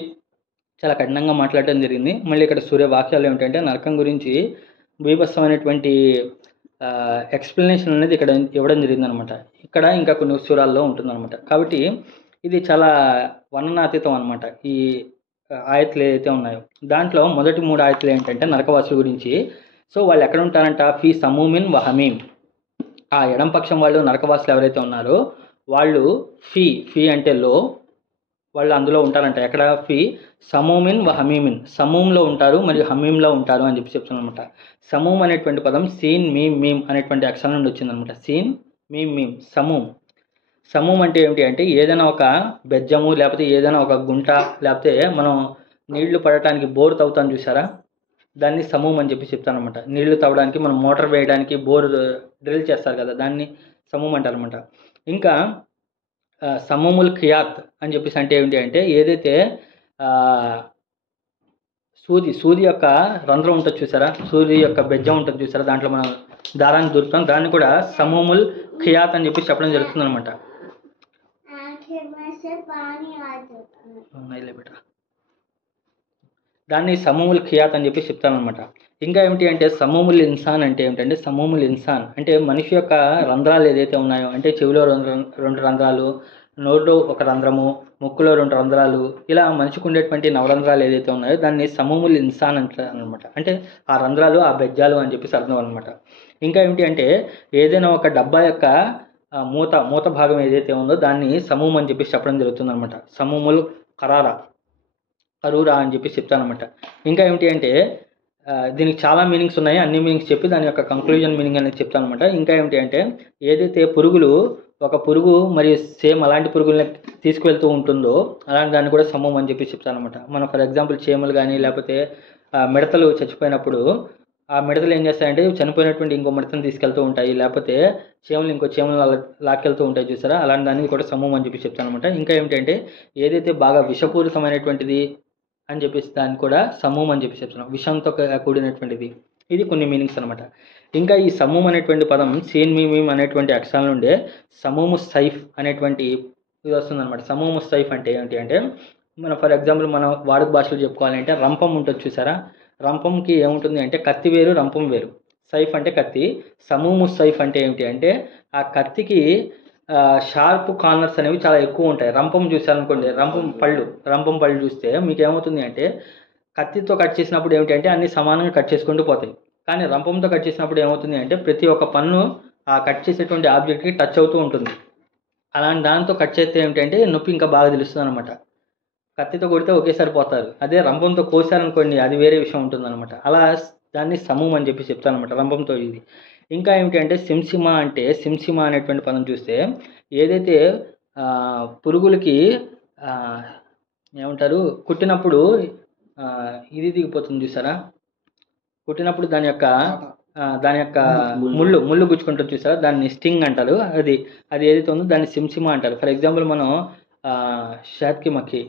చాలా కఠినంగా మాట్లాడటం జరిగింది. మళ్ళీ ఇక్కడ సూర్య వాక్యాలు ఏమిటంటే నరకం గురించి బీభత్సమైనటువంటి ఎక్స్ప్లెనేషన్ అనేది ఇక్కడ ఇవ్వడం జరిగింది అనమాట. ఇక్కడ ఇంకా కొన్ని సూరాల్లో ఉంటుందన్నమాట. కాబట్టి ఇది చాలా వర్ణనాతీతం అనమాట. ఈ ఆయతులు ఏదైతే ఉన్నాయో దాంట్లో మొదటి 3 ఆయతులు ఏంటంటే నరకవాసుల గురించి. సో వాళ్ళు ఎక్కడ ఉంటారంట? ఫీ సమూమిన్ వహమీం. ఆ ఎడం పక్షం వాళ్ళు నరకవాసులు ఎవరైతే ఉన్నారో వాళ్ళు ఫీ అంటే లో, వాళ్ళు అందులో ఉంటారంట. ఎక్కడ? ఫీ సమూమిన్ వహమీమిన్. సమూమ్లో ఉంటారు మరియు హమీంలో ఉంటారు అని చెప్పి చెప్తున్నాను అనమాట. సమూమ్ అనేటువంటి పదం సీన్ మీమ్ మీమ్ అనేటువంటి అక్షరం నుండి వచ్చిందనమాట. సీన్ మీమ్ మీమ్ సమూమ్. సమూమ్ అంటే ఏమిటి అంటే ఏదైనా ఒక బెజ్జము లేకపోతే ఏదైనా ఒక గుంట లేకపోతే మనం నీళ్లు పడటానికి బోర్ తవ్వుతాం చూసారా, దాన్ని సమూమ్ అని చెప్పి చెప్తానమాట. నీళ్లు తవ్వడానికి మనం మోటార్ వేయడానికి బోర్ డ్రిల్ చేస్తారు కదా, దాన్ని సమూమ్ అంటారనమాట. ఇంకా సమూముల్ ఖియాత్ అని చెప్పేసి అంటే ఏమిటి అంటే ఏదైతే సూది యొక్క రంధ్రం ఉంటుంది చూసారా, సూది యొక్క బెజ్జం ఉంటుంది చూసారా, దాంట్లో మనం దారాన్ని దొరుకుతాం, దాన్ని కూడా సమూముల్ ఖియాత్ అని చెప్పి చెప్పడం జరుగుతుంది అనమాట. దాన్ని సమూముల్ ఖియాత్ అని చెప్పి చెప్తానమాట. ఇంకా ఏమిటి అంటే సమూముల్ ఇన్సాన్ అంటే ఏమిటంటే సమూముల్ ఇన్సాన్ అంటే మనిషి యొక్క రంధ్రాలు ఏదైతే ఉన్నాయో అంటే చెవిలో 2 రంధ్రాలు, నోరులో 1 రంధ్రము, ముక్కులో 2 రంధ్రాలు, ఇలా మనిషికి ఉండేటువంటి 9 రంధ్రాలు ఏదైతే ఉన్నాయో దాన్ని సమూముల్ ఇన్సాన్ అంటారు అనమాట. అంటే ఆ రంధ్రాలు ఆ బెజ్జాలు అని చెప్పేసి అర్థం అనమాట. ఇంకా ఏమిటి అంటే ఏదైనా ఒక డబ్బా యొక్క మూత భాగం ఏదైతే ఉందో దాన్ని సమూమ్ అని చెప్పేసి చెప్పడం జరుగుతుంది అనమాట. సమూముల్ కరూరా అని చెప్పి చెప్తానమాట. ఇంకా ఏమిటి అంటే దీనికి చాలా మీనింగ్స్ ఉన్నాయి. అన్ని మీనింగ్స్ చెప్పి దాని యొక్క కంక్లూజన్ మీనింగ్ అనేది చెప్తాను అనమాట. ఇంకా ఏమిటి అంటే ఏదైతే ఒక పురుగు మరియు సేమ్ అలాంటి పురుగుల్ని తీసుకువెళ్తూ ఉంటుందో అలాంటి దాన్ని కూడా సమూహం అని చెప్పి చెప్తాను అనమాట. మనం ఫర్ ఎగ్జాంపుల్ చీమలు కానీ లేకపోతే మిడతలు చచ్చిపోయినప్పుడు ఆ మిడతలు ఏం చేస్తాయంటే చనిపోయినటువంటి ఇంకో మిడతను తీసుకెళ్తూ ఉంటాయి, లేకపోతే చీమలు ఇంకో చీమలు లాక్కెళ్తూ ఉంటాయి చూసారా, అలాంటి దాన్ని కూడా సమూహం అని చెప్పి చెప్తాను అనమాట. ఇంకా ఏమిటంటే ఏదైతే బాగా విషపూరితమైనటువంటిది అని చెప్పేసి దాన్ని కూడా సమూహం అని చెప్పి చెప్తున్నాం, విషంతో కూడినటువంటిది. ఇది కొన్ని మీనింగ్స్ అనమాట. ఇంకా ఈ సమూహం అనేటువంటి పదం సీన్ మీమ్ అనేటువంటి అక్షరాల నుండే సమూము సైఫ్ అనేటువంటి ఇది వస్తుందన్నమాట. సమూము సైఫ్ అంటే ఏంటి అంటే మనం ఫర్ ఎగ్జాంపుల్ మనం వాడుక భాషలో చెప్పుకోవాలంటే రంపం ఉంటుంది చూసారా, రంపంకి ఏముంటుంది అంటే కత్తి వేరు రంపం వేరు. సైఫ్ అంటే కత్తి, సమూము సైఫ్ అంటే ఏమిటి అంటే ఆ కత్తికి షార్ప్ కార్నర్స్ అనేవి చాలా ఎక్కువ ఉంటాయి. రంపం చూసారనుకోండి, రంపం పళ్ళు చూస్తే మీకు ఏమవుతుంది అంటే కత్తితో కట్ చేసినప్పుడు ఏమిటంటే అన్ని సమానంగా కట్ చేసుకుంటూ పోతాయి. కానీ రంపంతో కట్ చేసినప్పుడు ఏమవుతుంది అంటే ప్రతి ఒక్క పన్ను ఆ కట్ చేసేటువంటి ఆబ్జెక్ట్కి టచ్ అవుతూ ఉంటుంది. అలాంటి దాంతో కట్ చేస్తే ఏమిటంటే నొప్పి ఇంకా బాగా తెలుస్తుంది అనమాట. కత్తితో కొడితే ఒకేసారి పోతారు. అదే రంపంతో కోసారనుకోండి అది వేరే విషయం ఉంటుందన్నమాట. అలా దాన్ని సమూహం అని చెప్పి చెప్తారనమాట రంపంతో ఇది. ఇంకా ఏమిటి అంటే సింసిమ అనేటువంటి పదం చూస్తే ఏదైతే పురుగులకి ఏమంటారు కుట్టినప్పుడు ఇది దిగిపోతుంది చూసారా, కుట్టినప్పుడు దాని యొక్క ముళ్ళు గుచ్చుకుంటుంది చూసారా, దాన్ని స్టింగ్ అంటారు. అది ఏదైతే ఉందో దాన్ని సింసిమ అంటారు. ఫర్ ఎగ్జాంపుల్ మనం షాత్కి మక్కి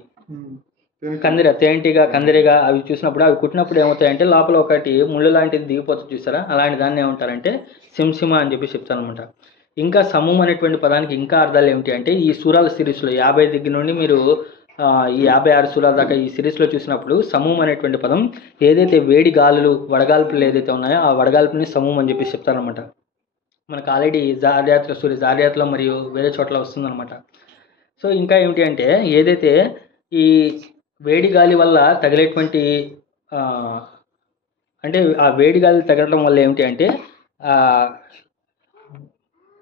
తేనెటీగ కందిరిగా అవి చూసినప్పుడు అవి కుట్టినప్పుడు ఏమవుతాయంటే లోపల ఒకటి ముళ్ళు లాంటిది దిగిపోతుంది చూసారా, అలాంటి దాన్ని ఏమంటారంటే సింసిమ అని చెప్పి చెప్తాను అనమాట. ఇంకా సమూహం అనేటువంటి పదానికి ఇంకా అర్థాలు ఏమిటి అంటే ఈ సూరాల సిరీస్లో 50 దగ్గర నుండి మీరు ఈ 56 సూరాల దాకా ఈ సిరీస్లో చూసినప్పుడు సమూహం అనేటువంటి పదం ఏదైతే వేడి గాలులు వడగాల్పులు ఏదైతే ఉన్నాయో ఆ వడగాల్పుని సమూహం అని చెప్పి చెప్తారనమాట. మనకు ఆల్రెడీ జార్యాత్రలో మరియు వేరే చోట్ల వస్తుందన్నమాట. సో ఇంకా ఏమిటి అంటే ఏదైతే ఈ వేడి గాలి వల్ల తగిలేటువంటి అంటే ఆ వేడి గాలి తగలడం వల్ల ఏమిటి అంటే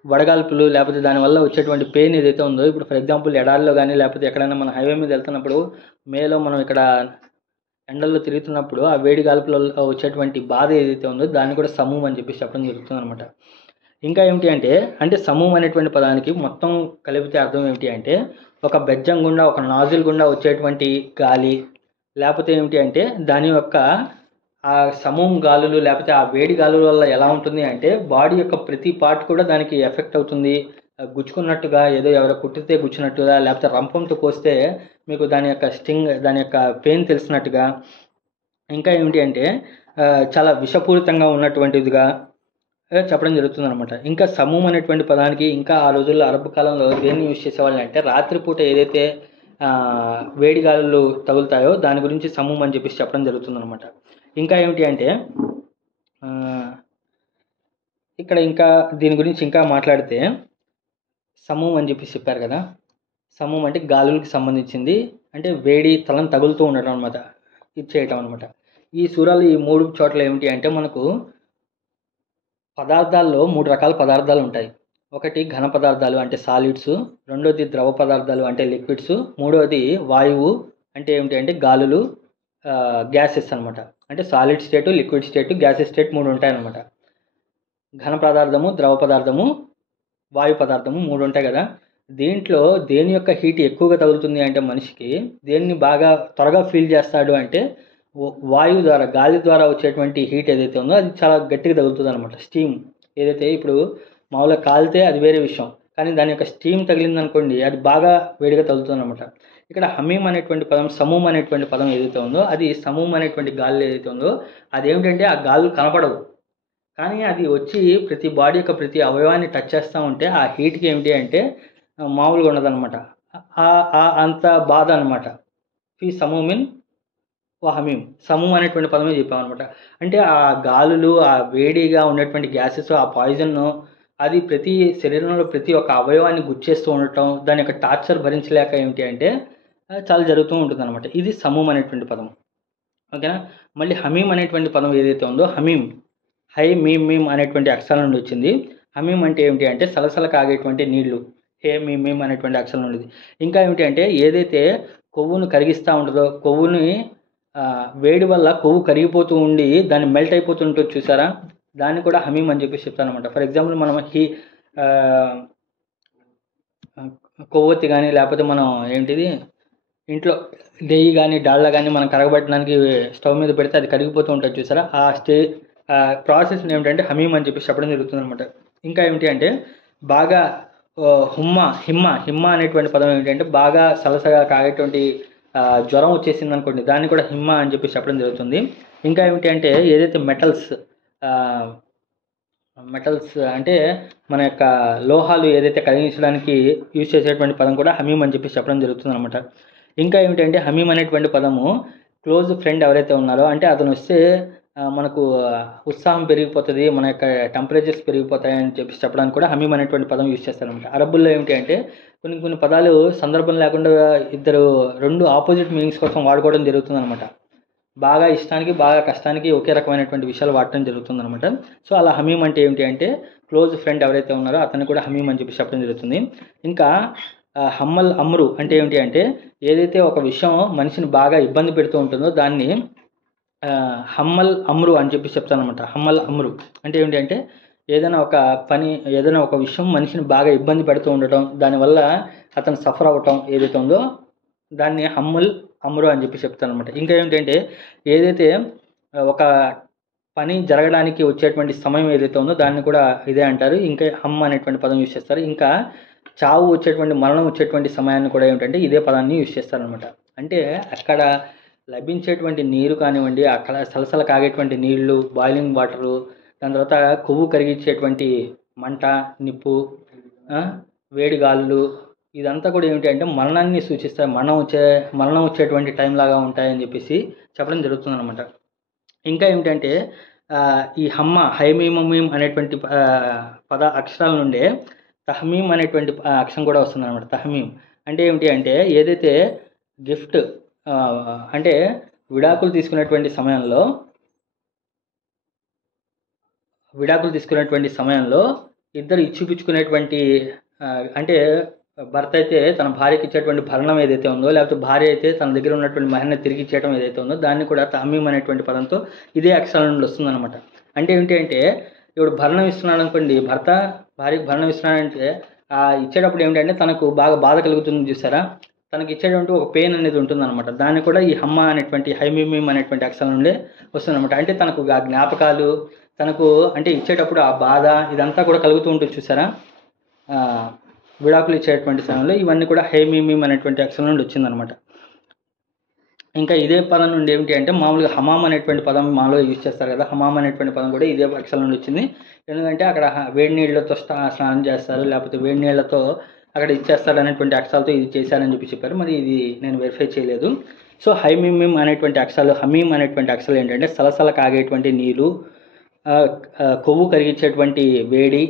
వడగాల్పులు లేకపోతే దానివల్ల వచ్చేటువంటి పెయిన్ ఏదైతే ఉందో, ఇప్పుడు ఫర్ ఎగ్జాంపుల్ ఎడారిలో కానీ లేకపోతే ఎక్కడైనా మనం హైవే మీద వెళ్తున్నప్పుడు మేలో మనం ఇక్కడ ఎండల్లో తిరుగుతున్నప్పుడు ఆ వేడి గాల్పులలో వచ్చేటువంటి బాధ ఏదైతే ఉందో దాన్ని కూడా సమూహం అని చెప్పి చెప్పడం జరుగుతుంది అనమాట. ఇంకా ఏమిటి అంటే సమూహం అనేటువంటి పదానికి మొత్తం కలిపితే అర్థం ఏమిటి అంటే ఒక బెజ్జం గుండా ఒక నాజిల్ గుండా వచ్చేటువంటి గాలి, లేకపోతే ఏమిటి అంటే దాని యొక్క ఆ సమూహం గాలులు లేకపోతే ఆ వేడి గాలుల వల్ల ఎలా ఉంటుంది అంటే బాడీ యొక్క ప్రతి పార్ట్ కూడా దానికి ఎఫెక్ట్ అవుతుంది. గుచ్చుకున్నట్టుగా ఏదో ఎవరో కుట్టితే గుచ్చినట్టుగా లేకపోతే రంపంతో కోస్తే మీకు దాని యొక్క స్టింగ్ దాని యొక్క పెయిన్ తెలిసినట్టుగా, ఇంకా ఏమిటి అంటే చాలా విషపూరితంగా ఉన్నటువంటిదిగా చెప్పడం జరుగుతుంది అనమాట. ఇంకా సమూహం అనేటువంటి పదానికి ఇంకా ఆ రోజుల్లో అరబ్ కాలంలో దేన్ని యూజ్ చేసేవాళ్ళు అంటే రాత్రిపూట ఏదైతే వేడి గాలులు తగులుతాయో దాని గురించి సమూహం అని చెప్పేసి చెప్పడం జరుగుతుంది అనమాట. ఇంకా ఏమిటి అంటే ఇక్కడ ఇంకా దీని గురించి ఇంకా మాట్లాడితే సమూహం అని చెప్పేసి చెప్పారు కదా, సమూహం అంటే గాలులకు సంబంధించింది, అంటే వేడి తలను తగులుతూ ఉండటం అనమాట, ఇది చేయటం అనమాట. ఈ సూరాలు ఈ 3 చోట్ల ఏమిటి అంటే మనకు పదార్థాల్లో 3 రకాల పదార్థాలు ఉంటాయి. ఒకటి ఘన పదార్థాలు అంటే సాలిడ్స్, రెండోది ద్రవ పదార్థాలు అంటే లిక్విడ్స్, మూడోది వాయువు అంటే ఏమిటి అంటే గాలులు గ్యాసెస్ అనమాట. అంటే సాలిడ్ స్టేటు, లిక్విడ్ స్టేటు, గ్యాసెస్ స్టేట్ 3 ఉంటాయన్నమాట. ఘన పదార్థము, ద్రవ పదార్థము, వాయు పదార్థము 3 ఉంటాయి కదా. దీంట్లో దేని యొక్క హీట్ ఎక్కువగా తగులుతుంది అంటే మనిషికి దేన్ని బాగా త్వరగా ఫీల్ చేస్తాడు అంటే వాయువు ద్వారా గాలి ద్వారా వచ్చేటువంటి హీట్ ఏదైతే ఉందో అది చాలా గట్టిగా తగులుతుంది అనమాట. స్టీమ్ ఏదైతే ఇప్పుడు మామూలుగా కాలితే అది వేరే విషయం, కానీ దాని యొక్క స్టీమ్ తగిలింది అనుకోండి అది బాగా వేడిగా తగులుతుంది అనమాట. ఇక్కడ హమీం అనేటువంటి పదం సమూహం అనేటువంటి పదం ఏదైతే ఉందో అది సమూహం అనేటువంటి గాలి ఏదైతే ఉందో అదేమిటంటే ఆ గాలు కనపడవు, కానీ అది వచ్చి ప్రతి బాడీ యొక్క ప్రతి అవయవాన్ని టచ్ చేస్తూ ఉంటే ఆ హీట్కి ఏమిటి అంటే మామూలుగా ఉండదన్నమాట, అంత బాధ అనమాట. ఫీ సమూమిన్ హమీం సమూహం అనేటువంటి పదమే చెప్పామన్నమాట. అంటే ఆ గాలులు ఆ వేడిగా ఉన్నటువంటి గ్యాసెస్ ఆ పాయిజన్ అది ప్రతి శరీరంలో ప్రతి ఒక్క అవయవాన్ని గుచ్చేస్తూ ఉండటం, దాని యొక్క టార్చర్ భరించలేక ఏమిటి అంటే చాలా జరుగుతూ ఉంటుంది అనమాట. ఇది సమూహం అనేటువంటి పదం. ఓకేనా. మళ్ళీ హమీం అనేటువంటి పదం ఏదైతే ఉందో హమీం హై మీమ్ అనేటువంటి అక్షరాల నుండి వచ్చింది. హమీం అంటే ఏమిటి అంటే సలసల కాగేటువంటి నీళ్లు, హే మీమ్ అనేటువంటి అక్షరం ఉండేది. ఇంకా ఏమిటి అంటే ఏదైతే కొవ్వును కరిగిస్తూ ఉంటుందో కొవ్వుని వేడి వల్ల కొవ్వు కరిగిపోతూ ఉండి దాన్ని మెల్ట్ అయిపోతుంటుంది చూసారా, దాన్ని కూడా హమీం అని చెప్పి చెప్తాను అనమాట. ఫర్ ఎగ్జాంపుల్ మనం కొవ్వొత్తి కానీ లేకపోతే మనం ఏంటిది ఇంట్లో నెయ్యి కానీ డాల్డా కానీ మనం కరగబెట్టడానికి స్టవ్ మీద పెడితే అది కరిగిపోతూ ఉంటుంది చూసారా, ఆ ప్రాసెస్ ఏమిటంటే హమీం అని చెప్పి చెప్పడం జరుగుతుంది అనమాట. ఇంకా ఏమిటి అంటే బాగా హిమ్మ అనేటువంటి పదం ఏమిటంటే బాగా సలసగా కాగేటువంటి జ్వరం వచ్చేసింది అనుకోండి దాన్ని కూడా హిమ్మ అని చెప్పి చెప్పడం జరుగుతుంది. ఇంకా ఏమిటి అంటే ఏదైతే మెటల్స్ అంటే మన యొక్క లోహాలు ఏదైతే కరిగించడానికి యూజ్ చేసేటువంటి పదం కూడా హమీం అని చెప్పి చెప్పడం జరుగుతుంది అనమాట. ఇంకా ఏమిటంటే హమీం అనేటువంటి పదము క్లోజ్ ఫ్రెండ్ ఎవరైతే ఉన్నారో అంటే అతను వస్తే మనకు ఉత్సాహం పెరిగిపోతుంది, మన యొక్క టెంపరేచర్స్ పెరిగిపోతాయని చెప్పి చెప్పడానికి కూడా హమీం అనేటువంటి పదం యూజ్ చేస్తారనమాట. అరబ్బుల్లో ఏమిటి అంటే కొన్ని పదాలు సందర్భం లేకుండా రెండు ఆపోజిట్ మీనింగ్స్ కోసం వాడుకోవడం జరుగుతుంది అనమాట. బాగా ఇష్టానికి బాగా కష్టానికి ఒకే రకమైనటువంటి విషయాలు వాడటం జరుగుతుంది అనమాట. సో అలా హమీం అంటే ఏమిటి అంటే క్లోజ్ ఫ్రెండ్ ఎవరైతే ఉన్నారో అతన్ని కూడా హమీం అని చెప్పి చెప్పడం జరుగుతుంది. ఇంకా హమ్మల్ అమ్రు అంటే ఏమిటి అంటే ఏదైతే ఒక విషయం మనిషిని బాగా ఇబ్బంది పెడుతూ ఉంటుందో దాన్ని హమ్మల్ అమ్రు అని చెప్పి చెప్తాను అనమాట. హమ్మల్ అమ్రు అంటే ఏమిటి అంటే ఏదైనా ఒక పని, ఏదైనా ఒక విషయం మనిషిని బాగా ఇబ్బంది పెడుతూ ఉండటం, దానివల్ల అతను సఫర్ అవ్వటం ఏదైతే ఉందో దాన్ని హమ్మల్ అమ్రు అని చెప్పి చెప్తాను అనమాట. ఇంకా ఏమిటంటే ఏదైతే ఒక పని జరగడానికి వచ్చేటువంటి సమయం ఏదైతే ఉందో దాన్ని కూడా ఇదే అంటారు. ఇంకా హమ్ అనేటువంటి పదం యూజ్ చేస్తారు. ఇంకా చావు వచ్చేటువంటి, మరణం వచ్చేటువంటి సమయాన్ని కూడా ఏమిటంటే ఇదే పదాన్ని యూజ్ చేస్తారనమాట. అంటే అక్కడ లభించేటువంటి నీరు కానివ్వండి, అక్కడ సలసల కాగేటువంటి నీళ్లు, బాయిలింగ్ వాటరు, దాని తర్వాత కొవ్వు కరిగించేటువంటి మంట, నిప్పు, వేడి గాలులు, ఇదంతా కూడా ఏమిటి అంటే మరణాన్ని సూచిస్తాయి. మరణం వచ్చేటువంటి టైం లాగా ఉంటాయని చెప్పేసి చెప్పడం జరుగుతుందన్నమాట. ఇంకా ఏమిటంటే ఈ హమ్మ, హైమీమమీం అనేటువంటి పద అక్షరాల నుండే తహమీం అనేటువంటి అక్షరం కూడా వస్తుందన్నమాట. తహమీం అంటే ఏమిటి అంటే ఏదైతే గిఫ్ట్ అంటే విడాకులు తీసుకునేటువంటి సమయంలో ఇద్దరు ఇచ్చిపుచ్చుకునేటువంటి అంటే భర్త అయితే తన భార్యకి ఇచ్చేటువంటి భరణం ఏదైతే ఉందో, లేకపోతే భార్య అయితే తన దగ్గర ఉన్నటువంటి మహిళని తిరిగి ఇచ్చేయడం ఏదైతే ఉందో దాన్ని కూడా తహమీం అనేటువంటి పదంతో ఇదే అక్షరాల నుండి వస్తుందన్నమాట. అంటే ఏంటి అంటే ఇప్పుడు భరణం ఇస్తున్నాడు అనుకోండి, భర్త భార్యకి భరణం ఇస్తున్నాడంటే ఇచ్చేటప్పుడు ఏమిటంటే తనకు బాగా బాధ కలుగుతుంది చూసారా, తనకి ఇచ్చేటువంటి ఒక పెయిన్ అనేది ఉంటుందన్నమాట. దాన్ని కూడా ఈ హమ్మ అనేటువంటి హైమీమీం అనేటువంటి అక్షరం నుండే వస్తుందన్నమాట. అంటే తనకు ఆ జ్ఞాపకాలు, తనకు అంటే ఇచ్చేటప్పుడు ఆ బాధ ఇదంతా కూడా కలుగుతూ ఉంటుంది చూసారా విడాకులు ఇచ్చేటువంటి సమయంలో. ఇవన్నీ కూడా హైమీమీం అనేటువంటి అక్షరం నుండి వచ్చిందనమాట. ఇంకా ఇదే పదం నుండి ఏమిటి అంటే మామూలుగా హమామ్ అనేటువంటి పదం మాలో యూజ్ చేస్తారు కదా, హమామ్ అనేటువంటి పదం కూడా ఇదే అక్షరం నుండి వచ్చింది. ఎందుకంటే అక్కడ వేడి నీళ్ళతో స్నానం చేస్తారు, లేకపోతే వేడి నీళ్ళతో అక్కడ ఇచ్చేస్తారు అనేటువంటి అక్షరాలతో ఇది చేశారని చెప్పారు. మరి ఇది నేను వెరిఫై చేయలేదు. సో హైమీమీం అనేటువంటి అక్షరాలు, హమీం అనేటువంటి అక్షరాలు ఏంటంటే సలసల కాగేటువంటి నీరు, కొవ్వు కరిగించేటువంటి వేడి,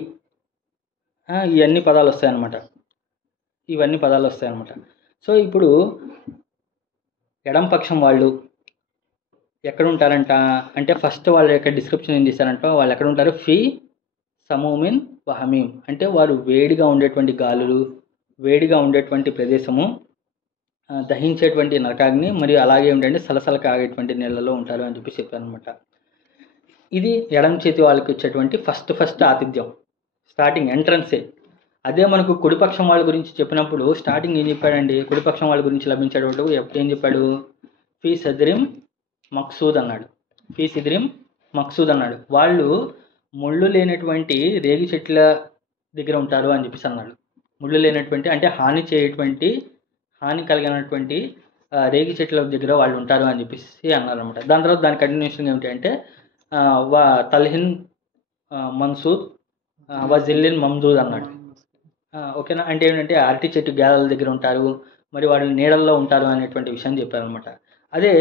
ఇవన్నీ పదాలు వస్తాయన్నమాట. సో ఇప్పుడు ఎడం పక్షం వాళ్ళు ఎక్కడ ఉంటారంట అంటే ఫస్ట్ వాళ్ళ యొక్క డిస్క్రిప్షన్ ఏం చేశారంట, వాళ్ళు ఎక్కడ ఉంటారు, ఫీ సమూమిన్ వహమీం అంటే వారు వేడిగా ఉండేటువంటి గాలులు, వేడిగా ఉండేటువంటి ప్రదేశము, దహించేటువంటి నరకాగ్ని, మరియు అలాగే ఏంటంటే సలసల కాగేటువంటి నీళ్ళలో ఉంటారు అని చెప్పి చెప్పారనమాట. ఇది ఎడం చేతి వాళ్ళకి వచ్చేటువంటి ఫస్ట్ ఆతిథ్యం, స్టార్టింగ్ ఎంట్రన్సే. అదే మనకు కుడిపక్షం వాళ్ళ గురించి చెప్పినప్పుడు స్టార్టింగ్ ఏం చెప్పాడండి, కుడిపక్షం వాళ్ళ గురించి లభించేటప్పుడు ఏం చెప్పాడు, ఫీ సద్రిం మక్సూద్ అన్నాడు. వాళ్ళు ముళ్ళు లేనటువంటి రేగి చెట్ల దగ్గర ఉంటారు అని చెప్పేసి అన్నాడు. ముళ్ళు లేనటువంటి అంటే హాని కలిగినటువంటి రేగి చెట్ల దగ్గర వాళ్ళు ఉంటారు అని చెప్పేసి అన్నారు అనమాట. దాని తర్వాత దాని కంటిన్యూషన్ ఏమిటి అంటే తల్హిన్ మన్సూద్ వజిల్లిన్ మమ్దూద్ అన్నాడు. ఓకేనా, అంటే ఏంటంటే అరటి చెట్టు గేదల దగ్గర ఉంటారు, మరి వాడు నీడల్లో ఉంటారు అనేటువంటి విషయం చెప్పారనమాట. అదే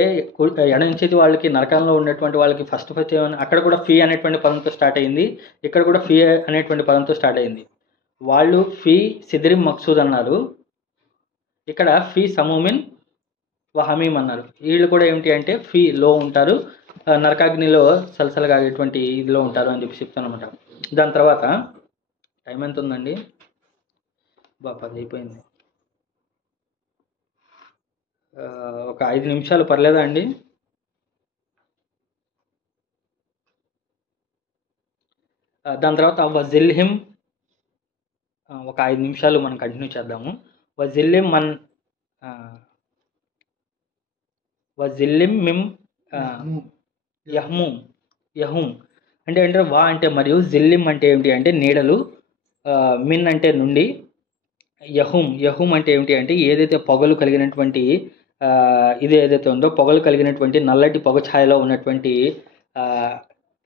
ఎడం చేతి వాళ్ళకి నరకంలో ఉన్నటువంటి వాళ్ళకి ఫస్ట్ ఏమన్నా అక్కడ కూడా ఫీ అనేటువంటి పదంతో స్టార్ట్ అయింది, ఇక్కడ కూడా ఫీ అనేటువంటి పదంతో స్టార్ట్ అయింది. వాళ్ళు ఫీ సిద్రిం మక్సూద్ అన్నారు, ఇక్కడ ఫీ సమూమిన్ వహమీం అన్నారు. వీళ్ళు కూడా ఏమిటి అంటే ఫీలో ఉంటారు, నరకాగ్నిలో సలసలగాగేటువంటి ఇదిలో ఉంటారు అని చెప్పి చెప్తాను అనమాట. దాని తర్వాత టైం ఎంత ఉందండి, 10 అయిపోయింది, ఒక 5 నిమిషాలు పర్లేదా అండి? దాని తర్వాత వజిల్హిం ఒక 5 నిమిషాలు మనం కంటిన్యూ చేద్దాము. వజిల్లిం మిం యహూం అంటే వా అంటే మరియు, జిల్లిం అంటే ఏమిటి అంటే నీడలు, మిన్ అంటే నుండి, యహూం అంటే ఏమిటి అంటే ఏదైతే పొగలు కలిగినటువంటి ఇది ఏదైతే ఉందో, పొగలు కలిగినటువంటి నల్లటి పొగ ఛాయలో ఉన్నటువంటి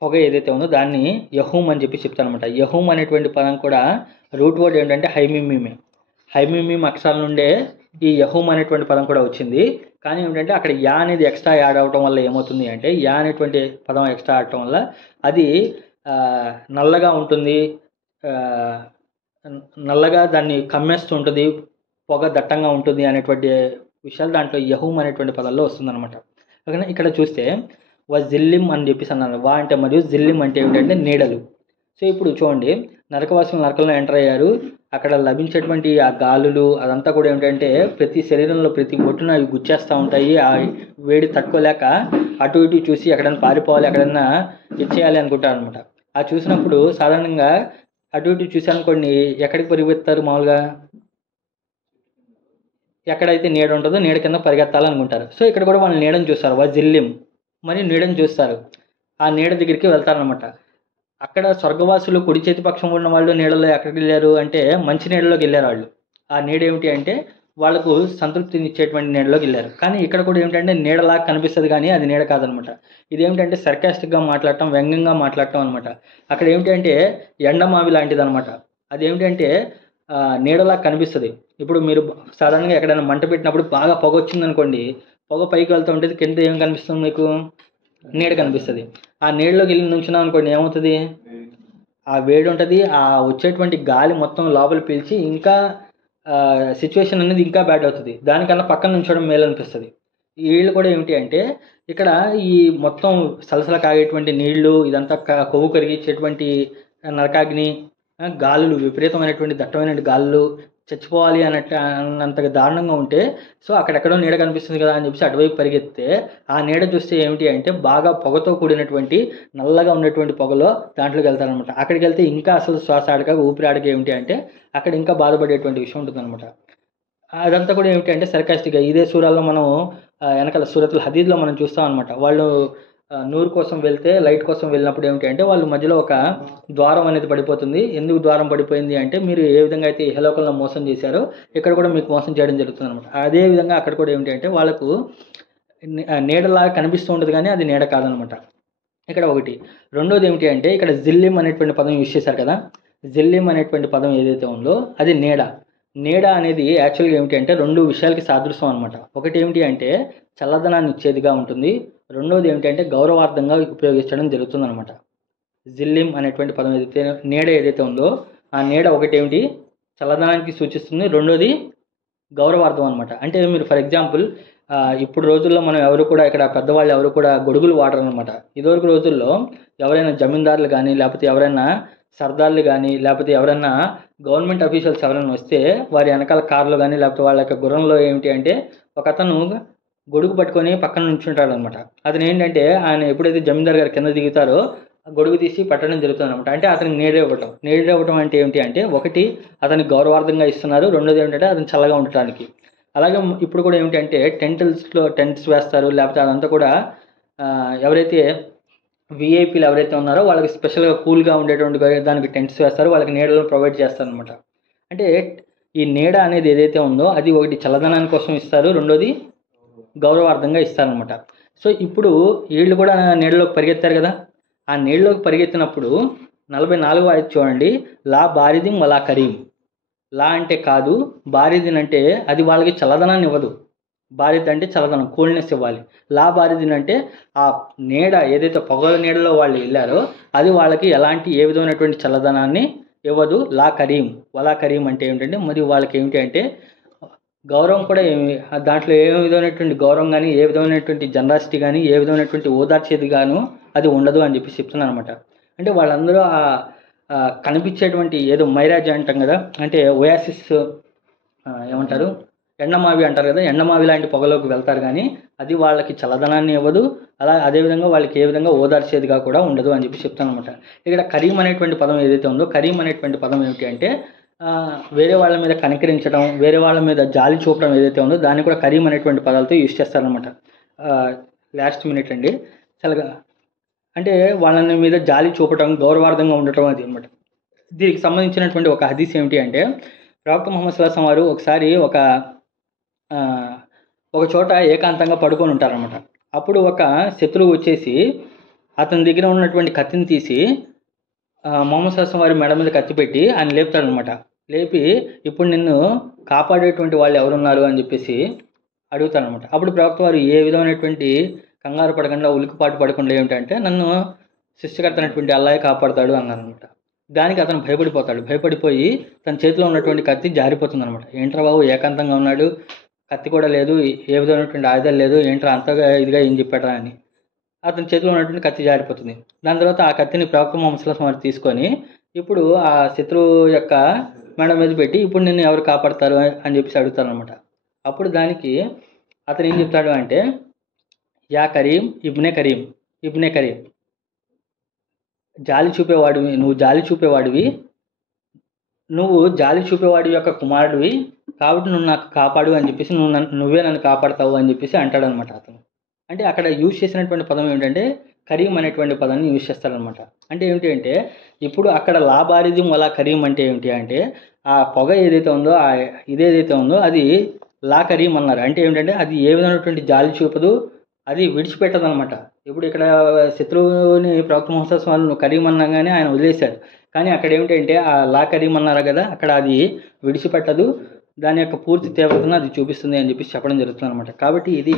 పొగ ఏదైతే ఉందో దాన్ని యహూం అని చెప్పి చెప్తానమాట. యహూం అనేటువంటి పదం కూడా రూట్ వర్డ్ ఏంటంటే హైమీమీం అక్షరాల నుండే ఈ యహూం అనేటువంటి పదం కూడా వచ్చింది. కానీ ఏమిటంటే అక్కడ యా అనేది ఎక్స్ట్రా యాడ్ అవడం వల్ల ఏమవుతుంది అంటే, యా అనేటువంటి పదం ఎక్స్ట్రా ఆడటం వల్ల అది నల్లగా ఉంటుంది, నల్లగా దాన్ని కమ్మేస్తూ ఉంటుంది, పొగ దట్టంగా ఉంటుంది అనేటువంటి విషయాలు దాంట్లో యహూం అనేటువంటి పదాల్లో వస్తుందన్నమాట. ఓకేనా, ఇక్కడ చూస్తే జిల్లిం అని చెప్పేసి అన్నాను. వా అంటే మరియు, జిల్లిం అంటే ఏమిటంటే నీడలు. సో ఇప్పుడు చూడండి, నరకవాసులు నరకంలో ఎంటర్ అయ్యారు, అక్కడ లభించేటువంటి ఆ గాలులు అదంతా కూడా ఏమిటంటే ప్రతి శరీరంలో ప్రతి ఒట్టున అవి గుచ్చేస్తూ ఉంటాయి. ఆ వేడి తట్టుకోలేక అటు ఇటు చూసి ఎక్కడైనా పారిపోవాలి, ఎక్కడైనా ఇచ్చేయాలి అనుకుంటారు అనమాట. ఆ చూసినప్పుడు సాధారణంగా అటు ఇటు చూసానుకోండి, ఎక్కడికి పరిగెత్తారు మామూలుగా? ఎక్కడైతే నీడ ఉంటుందో నీడ కింద పరిగెత్తాలనుకుంటారు. సో ఇక్కడ కూడా వాళ్ళు నీడని చూస్తారు, జిల్లిం మరి నీడని చూస్తారు. ఆ నీడ దగ్గరికి వెళ్తారనమాట. అక్కడ స్వర్గవాసులు కుడి చేతి పక్షం ఉన్న వాళ్ళు నీడలో ఎక్కడికి వెళ్ళారు అంటే మంచి నీడలోకి వెళ్ళారు వాళ్ళు. ఆ నీడ ఏమిటి అంటే వాళ్ళకు సంతృప్తిని ఇచ్చేటువంటి నీడలోకి వెళ్ళారు. కానీ ఇక్కడ కూడా ఏమిటంటే నీడలాగా కనిపిస్తుంది కానీ అది నీడ కాదనమాట. ఇదేమిటంటే సర్కాస్టిక్గా మాట్లాడటం, వ్యంగ్యంగా మాట్లాడటం అనమాట. అక్కడ ఏమిటంటే ఎండమావి లాంటిది అనమాట. అదేమిటంటే నీడలా కనిపిస్తుంది. ఇప్పుడు మీరు సాధారణంగా ఎక్కడైనా మంట పెట్టినప్పుడు బాగా పొగ వచ్చిందనుకోండి, పొగ పైకి వెళ్తూ ఉంటుంది, కింద ఏం కనిపిస్తుంది మీకు? నీడ కనిపిస్తుంది. ఆ నీడలోకి వెళ్ళి నుంచున్నాం అనుకోండి, ఏమవుతుంది? ఆ వేడి ఉంటుంది, ఆ వచ్చేటువంటి గాలి మొత్తం లోపల పీల్చి ఇంకా సిచ్యువేషన్ అనేది ఇంకా బ్యాడ్ అవుతుంది. దానికన్నా పక్కన నుంచోవడం మేలు అనిపిస్తుంది. వీళ్ళు కూడా ఏమిటి అంటే ఇక్కడ ఈ మొత్తం సలసల కాగేటువంటి నీళ్లు, ఇదంతా కొవ్వు కరిగించేటువంటి నరకాగ్ని, గాలులు విపరీతమైనటువంటి దట్టమైన గాలులు, చచ్చిపోవాలి అన్నంతగా దారుణంగా ఉంటే సో అక్కడెక్కడో నీడ కనిపిస్తుంది కదా అని చెప్పేసి అటువైపు పరిగెత్తే ఆ నీడ చూస్తే ఏమిటి అంటే బాగా పొగతో కూడినటువంటి నల్లగా ఉన్నటువంటి పొగలో దాంట్లోకి వెళ్తారనమాట. అక్కడికి వెళ్తే ఇంకా అసలు శ్వాస ఆడక ఊపిరి ఆడక ఏమిటి అంటే అక్కడ ఇంకా బాధపడేటువంటి విషయం ఉంటుందన్నమాట. అదంతా కూడా ఏమిటి అంటే సర్కాస్టిక్గా ఇదే సూరాల్లో మనం వెనకాల సూరతుల్ హదీద్లో మనం చూస్తాం అనమాట. వాళ్ళు నూరు కోసం వెళ్తే లైట్ కోసం వెళ్ళినప్పుడు ఏమిటి అంటే వాళ్ళు మధ్యలో ఒక ద్వారం అనేది పడిపోతుంది. ఎందుకు ద్వారం పడిపోయింది అంటే మీరు ఏ విధంగా అయితే ఇహలోకంలో మోసం చేశారో ఇక్కడ కూడా మీకు మోసం చేయడం జరుగుతుంది అనమాట. అదే విధంగా అక్కడ కూడా ఏమిటి అంటే వాళ్ళకు నీడలాగా కనిపిస్తూ ఉంటుంది కానీ అది నీడ కాదనమాట. ఇక్కడ ఒకటి. రెండోది ఏమిటి అంటే ఇక్కడ జిల్లిం అనేటువంటి పదం యూజ్ చేశారు కదా. జిల్లిం అనేటువంటి పదం ఏదైతే ఉందో అది నీడ. నీడ అనేది యాక్చువల్గా ఏమిటి అంటే రెండు విషయాలకి సాదృశ్యం అనమాట. ఒకటి ఏమిటి అంటే చల్లదనాన్ని ఇచ్చేదిగా ఉంటుంది. రెండోది ఏమిటి అంటే గౌరవార్థంగా ఉపయోగించడం జరుగుతుంది అనమాట. జిల్లిం అనేటువంటి పదం ఏదైతే నీడ ఏదైతే ఉందో ఆ నీడ ఒకటి ఏమిటి చల్లదనానికి సూచిస్తుంది, రెండోది గౌరవార్థం అనమాట. అంటే మీరు ఫర్ ఎగ్జాంపుల్ ఇప్పుడు రోజుల్లో మనం ఎవరు కూడా ఇక్కడ పెద్దవాళ్ళు ఎవరు కూడా గొడుగులు వాడరు అనమాట. ఇదివరకు రోజుల్లో ఎవరైనా జమీందారులు కానీ లేకపోతే ఎవరైనా సర్దార్లు కానీ లేకపోతే ఎవరైనా గవర్నమెంట్ అఫీషియల్స్ ఎవరైనా వస్తే వారి వెనకాల కార్లు కానీ లేకపోతే వాళ్ళ యొక్క గుర్రంలో ఏమిటి అంటే ఒక అతను గొడుగు పట్టుకొని పక్కన నుంచుంటాడు అనమాట. అతను ఏంటంటే ఆయన ఎప్పుడైతే జమీందార్ గారు కింద దిగుతారో గొడుగు తీసి పట్టడం జరుగుతుంది అనమాట. అంటే అతనికి నీడ ఇవ్వటం అంటే ఏమిటి అంటే ఒకటి అతనికి గౌరవార్థంగా ఇస్తున్నారు, రెండోది ఏమిటంటే అతను చల్లగా ఉండటానికి. అలాగే ఇప్పుడు కూడా ఏమిటంటే టెంట్స్ వేస్తారు, లేకపోతే అదంతా కూడా ఎవరైతే విఐపీలు ఎవరైతే ఉన్నారో వాళ్ళకి స్పెషల్గా కూల్గా ఉండేటువంటి దానికి టెంట్స్ వేస్తారు, వాళ్ళకి నీడలను ప్రొవైడ్ చేస్తారు అనమాట. అంటే ఈ నీడ అనేది ఏదైతే ఉందో అది ఒకటి చల్లదనాని కోసం ఇస్తారు, రెండోది గౌరవార్థంగా ఇస్తారనమాట. సో ఇప్పుడు వీళ్ళు కూడా నీడలోకి పరిగెత్తారు కదా. ఆ నీడలోకి పరిగెత్తినప్పుడు 44వ ఆయత చూడండి. లా బారిదిం వలా కరీం. లా అంటే కాదు, బారిదిన్ అంటే అది వాళ్ళకి చల్లదనాన్ని ఇవ్వదు. బారిద్ అంటే చల్లదనం, కూల్నెస్ ఇవ్వాలి. లా బారిదిన్ అంటే ఆ నీడ ఏదైతే పొగల నీడలో వాళ్ళు వెళ్ళారో అది వాళ్ళకి ఏ విధమైనటువంటి చల్లదనాన్ని ఇవ్వదు. లా కరీం వలా కరీం అంటే ఏమిటంటే మరి వాళ్ళకి ఏమిటి అంటే గౌరవం కూడా దాంట్లో ఏ విధమైనటువంటి గౌరవం కానీ ఏ విధమైనటువంటి జనరాసిటీ కానీ ఏ విధమైనటువంటి ఓదార్చేది గాను అది ఉండదు అని చెప్పి చెప్తున్నాను అనమాట. అంటే వాళ్ళందరూ కనిపించేటువంటి ఏదో మైరాజ్ అంటాం కదా, అంటే ఓయాసిస్ ఏమంటారు ఎండమావి అంటారు కదా, ఎండమావి లాంటి పొగలోకి వెళ్తారు కానీ అది వాళ్ళకి చల్లదనాన్ని ఇవ్వదు. అదేవిధంగా వాళ్ళకి ఏ విధంగా ఓదార్చేదిగా కూడా ఉండదు అని చెప్పి చెప్తాను అనమాట. ఇక్కడ కరీం అనేటువంటి పదం ఏదైతే ఉందో కరీం అనేటువంటి పదం ఏమిటి అంటే వేరే వాళ్ళ మీద కనికరించడం, వేరే వాళ్ళ మీద జాలి చూపడం ఏదైతే ఉందో దాన్ని కూడా కరీం అనేటువంటి పదాలతో యూజ్ చేస్తారనమాట. లాస్ట్ మినిట్ అండి. చల్లగా అంటే వాళ్ళ మీద జాలి చూపటం, గౌరవార్థంగా ఉండటం అది అనమాట. దీనికి సంబంధించినటువంటి ఒక హదీస్ ఏమిటి అంటే ప్రవక్త ముహమ్మద్ సల్లల్లాహు అలైహి వసల్లం వారు ఒకసారి ఒక చోట ఏకాంతంగా పడుకొని ఉంటారనమాట. అప్పుడు ఒక శత్రువు వచ్చేసి అతని దగ్గర ఉన్నటువంటి కత్తిని తీసి ముహమ్మద్ సల్లల్లాహు అలైహి వసల్లం వారి మెడ మీద కత్తి పెట్టి ఆయన లేపుతాడనమాట. లేపి ఇప్పుడు నిన్ను కాపాడేటువంటి వాళ్ళు ఎవరున్నారు అని చెప్పేసి అడుగుతారనమాట. అప్పుడు ప్రవక్త వారు ఏ విధమైనటువంటి కంగారు పడకుండా ఉలికిపాటు పడకుండా ఏమిటంటే నన్ను సృష్టికర్తనటువంటి అల్లాహే కాపాడతాడు అన్నారనమాట. దానికి అతను భయపడిపోయి తన చేతిలో ఉన్నటువంటి కత్తి జారిపోతుంది అనమాట. ఏంట్రా బాబు ఏకాంతంగా ఉన్నాడు, కత్తి కూడా లేదు, ఏ విధమైనటువంటి ఆయుధాలు లేదు, ఏంట్రా అంతగా ఇదిగా ఏం చెప్పాడా అని అతని చేతిలో ఉన్నటువంటి కత్తి జారిపోతుంది. దాని తర్వాత ఆ కత్తిని ప్రవక్త ముహమ్మద్ సల్లల్లాహు అలైహి వసల్లం తీసుకొని ఇప్పుడు ఆ శత్రువు యొక్క మెడ మీద పెట్టి ఇప్పుడు నిన్ను ఎవరు కాపాడతారు అని చెప్పేసి అడుగుతారు అనమాట. అప్పుడు దానికి అతను ఏం చెప్తాడు అంటే, యా కరీం ఇబ్నే కరీం, ఇబ్నే కరీం, జాలి చూపేవాడివి, నువ్వు జాలి చూపేవాడి యొక్క కుమారుడివి, కాబట్టి నువ్వు నాకు కాపాడు అని చెప్పేసి నువ్వే నన్ను కాపాడతావు అని చెప్పేసి అంటాడనమాట అతను. అంటే అక్కడ యూజ్ చేసినటువంటి పదం ఏంటంటే కరీం అనేటువంటి పదాన్ని యూజ్ చేస్తాడనమాట. అంటే ఏమిటి అంటే ఇప్పుడు అక్కడ లా బారిదిం వలా కరీం అంటే ఏమిటి అంటే ఆ పొగ ఏదైతే ఉందో ఇదేదైతే ఉందో అది లా కరీం అన్నారు. అంటే ఏమిటంటే అది ఏ విధమైనటువంటి జాలి చూపదు, అది విడిచిపెట్టదు అనమాట. ఇప్పుడు ఇక్కడ శత్రువుని ప్రవక్త ముహమ్మద్ సల్లల్లాహు అలైహి వసల్లం కరీం అనగానే ఆయన వదిలేశాడు. కానీ అక్కడ ఏమిటంటే ఆ లా కరీం అన్నారు కదా, అక్కడ అది విడిచిపెట్టదు, దాని యొక్క పూర్తి తీవ్రతను అది చూపిస్తుంది అని చెప్పేసి చెప్పడం జరుగుతుంది అనమాట. కాబట్టి ఇది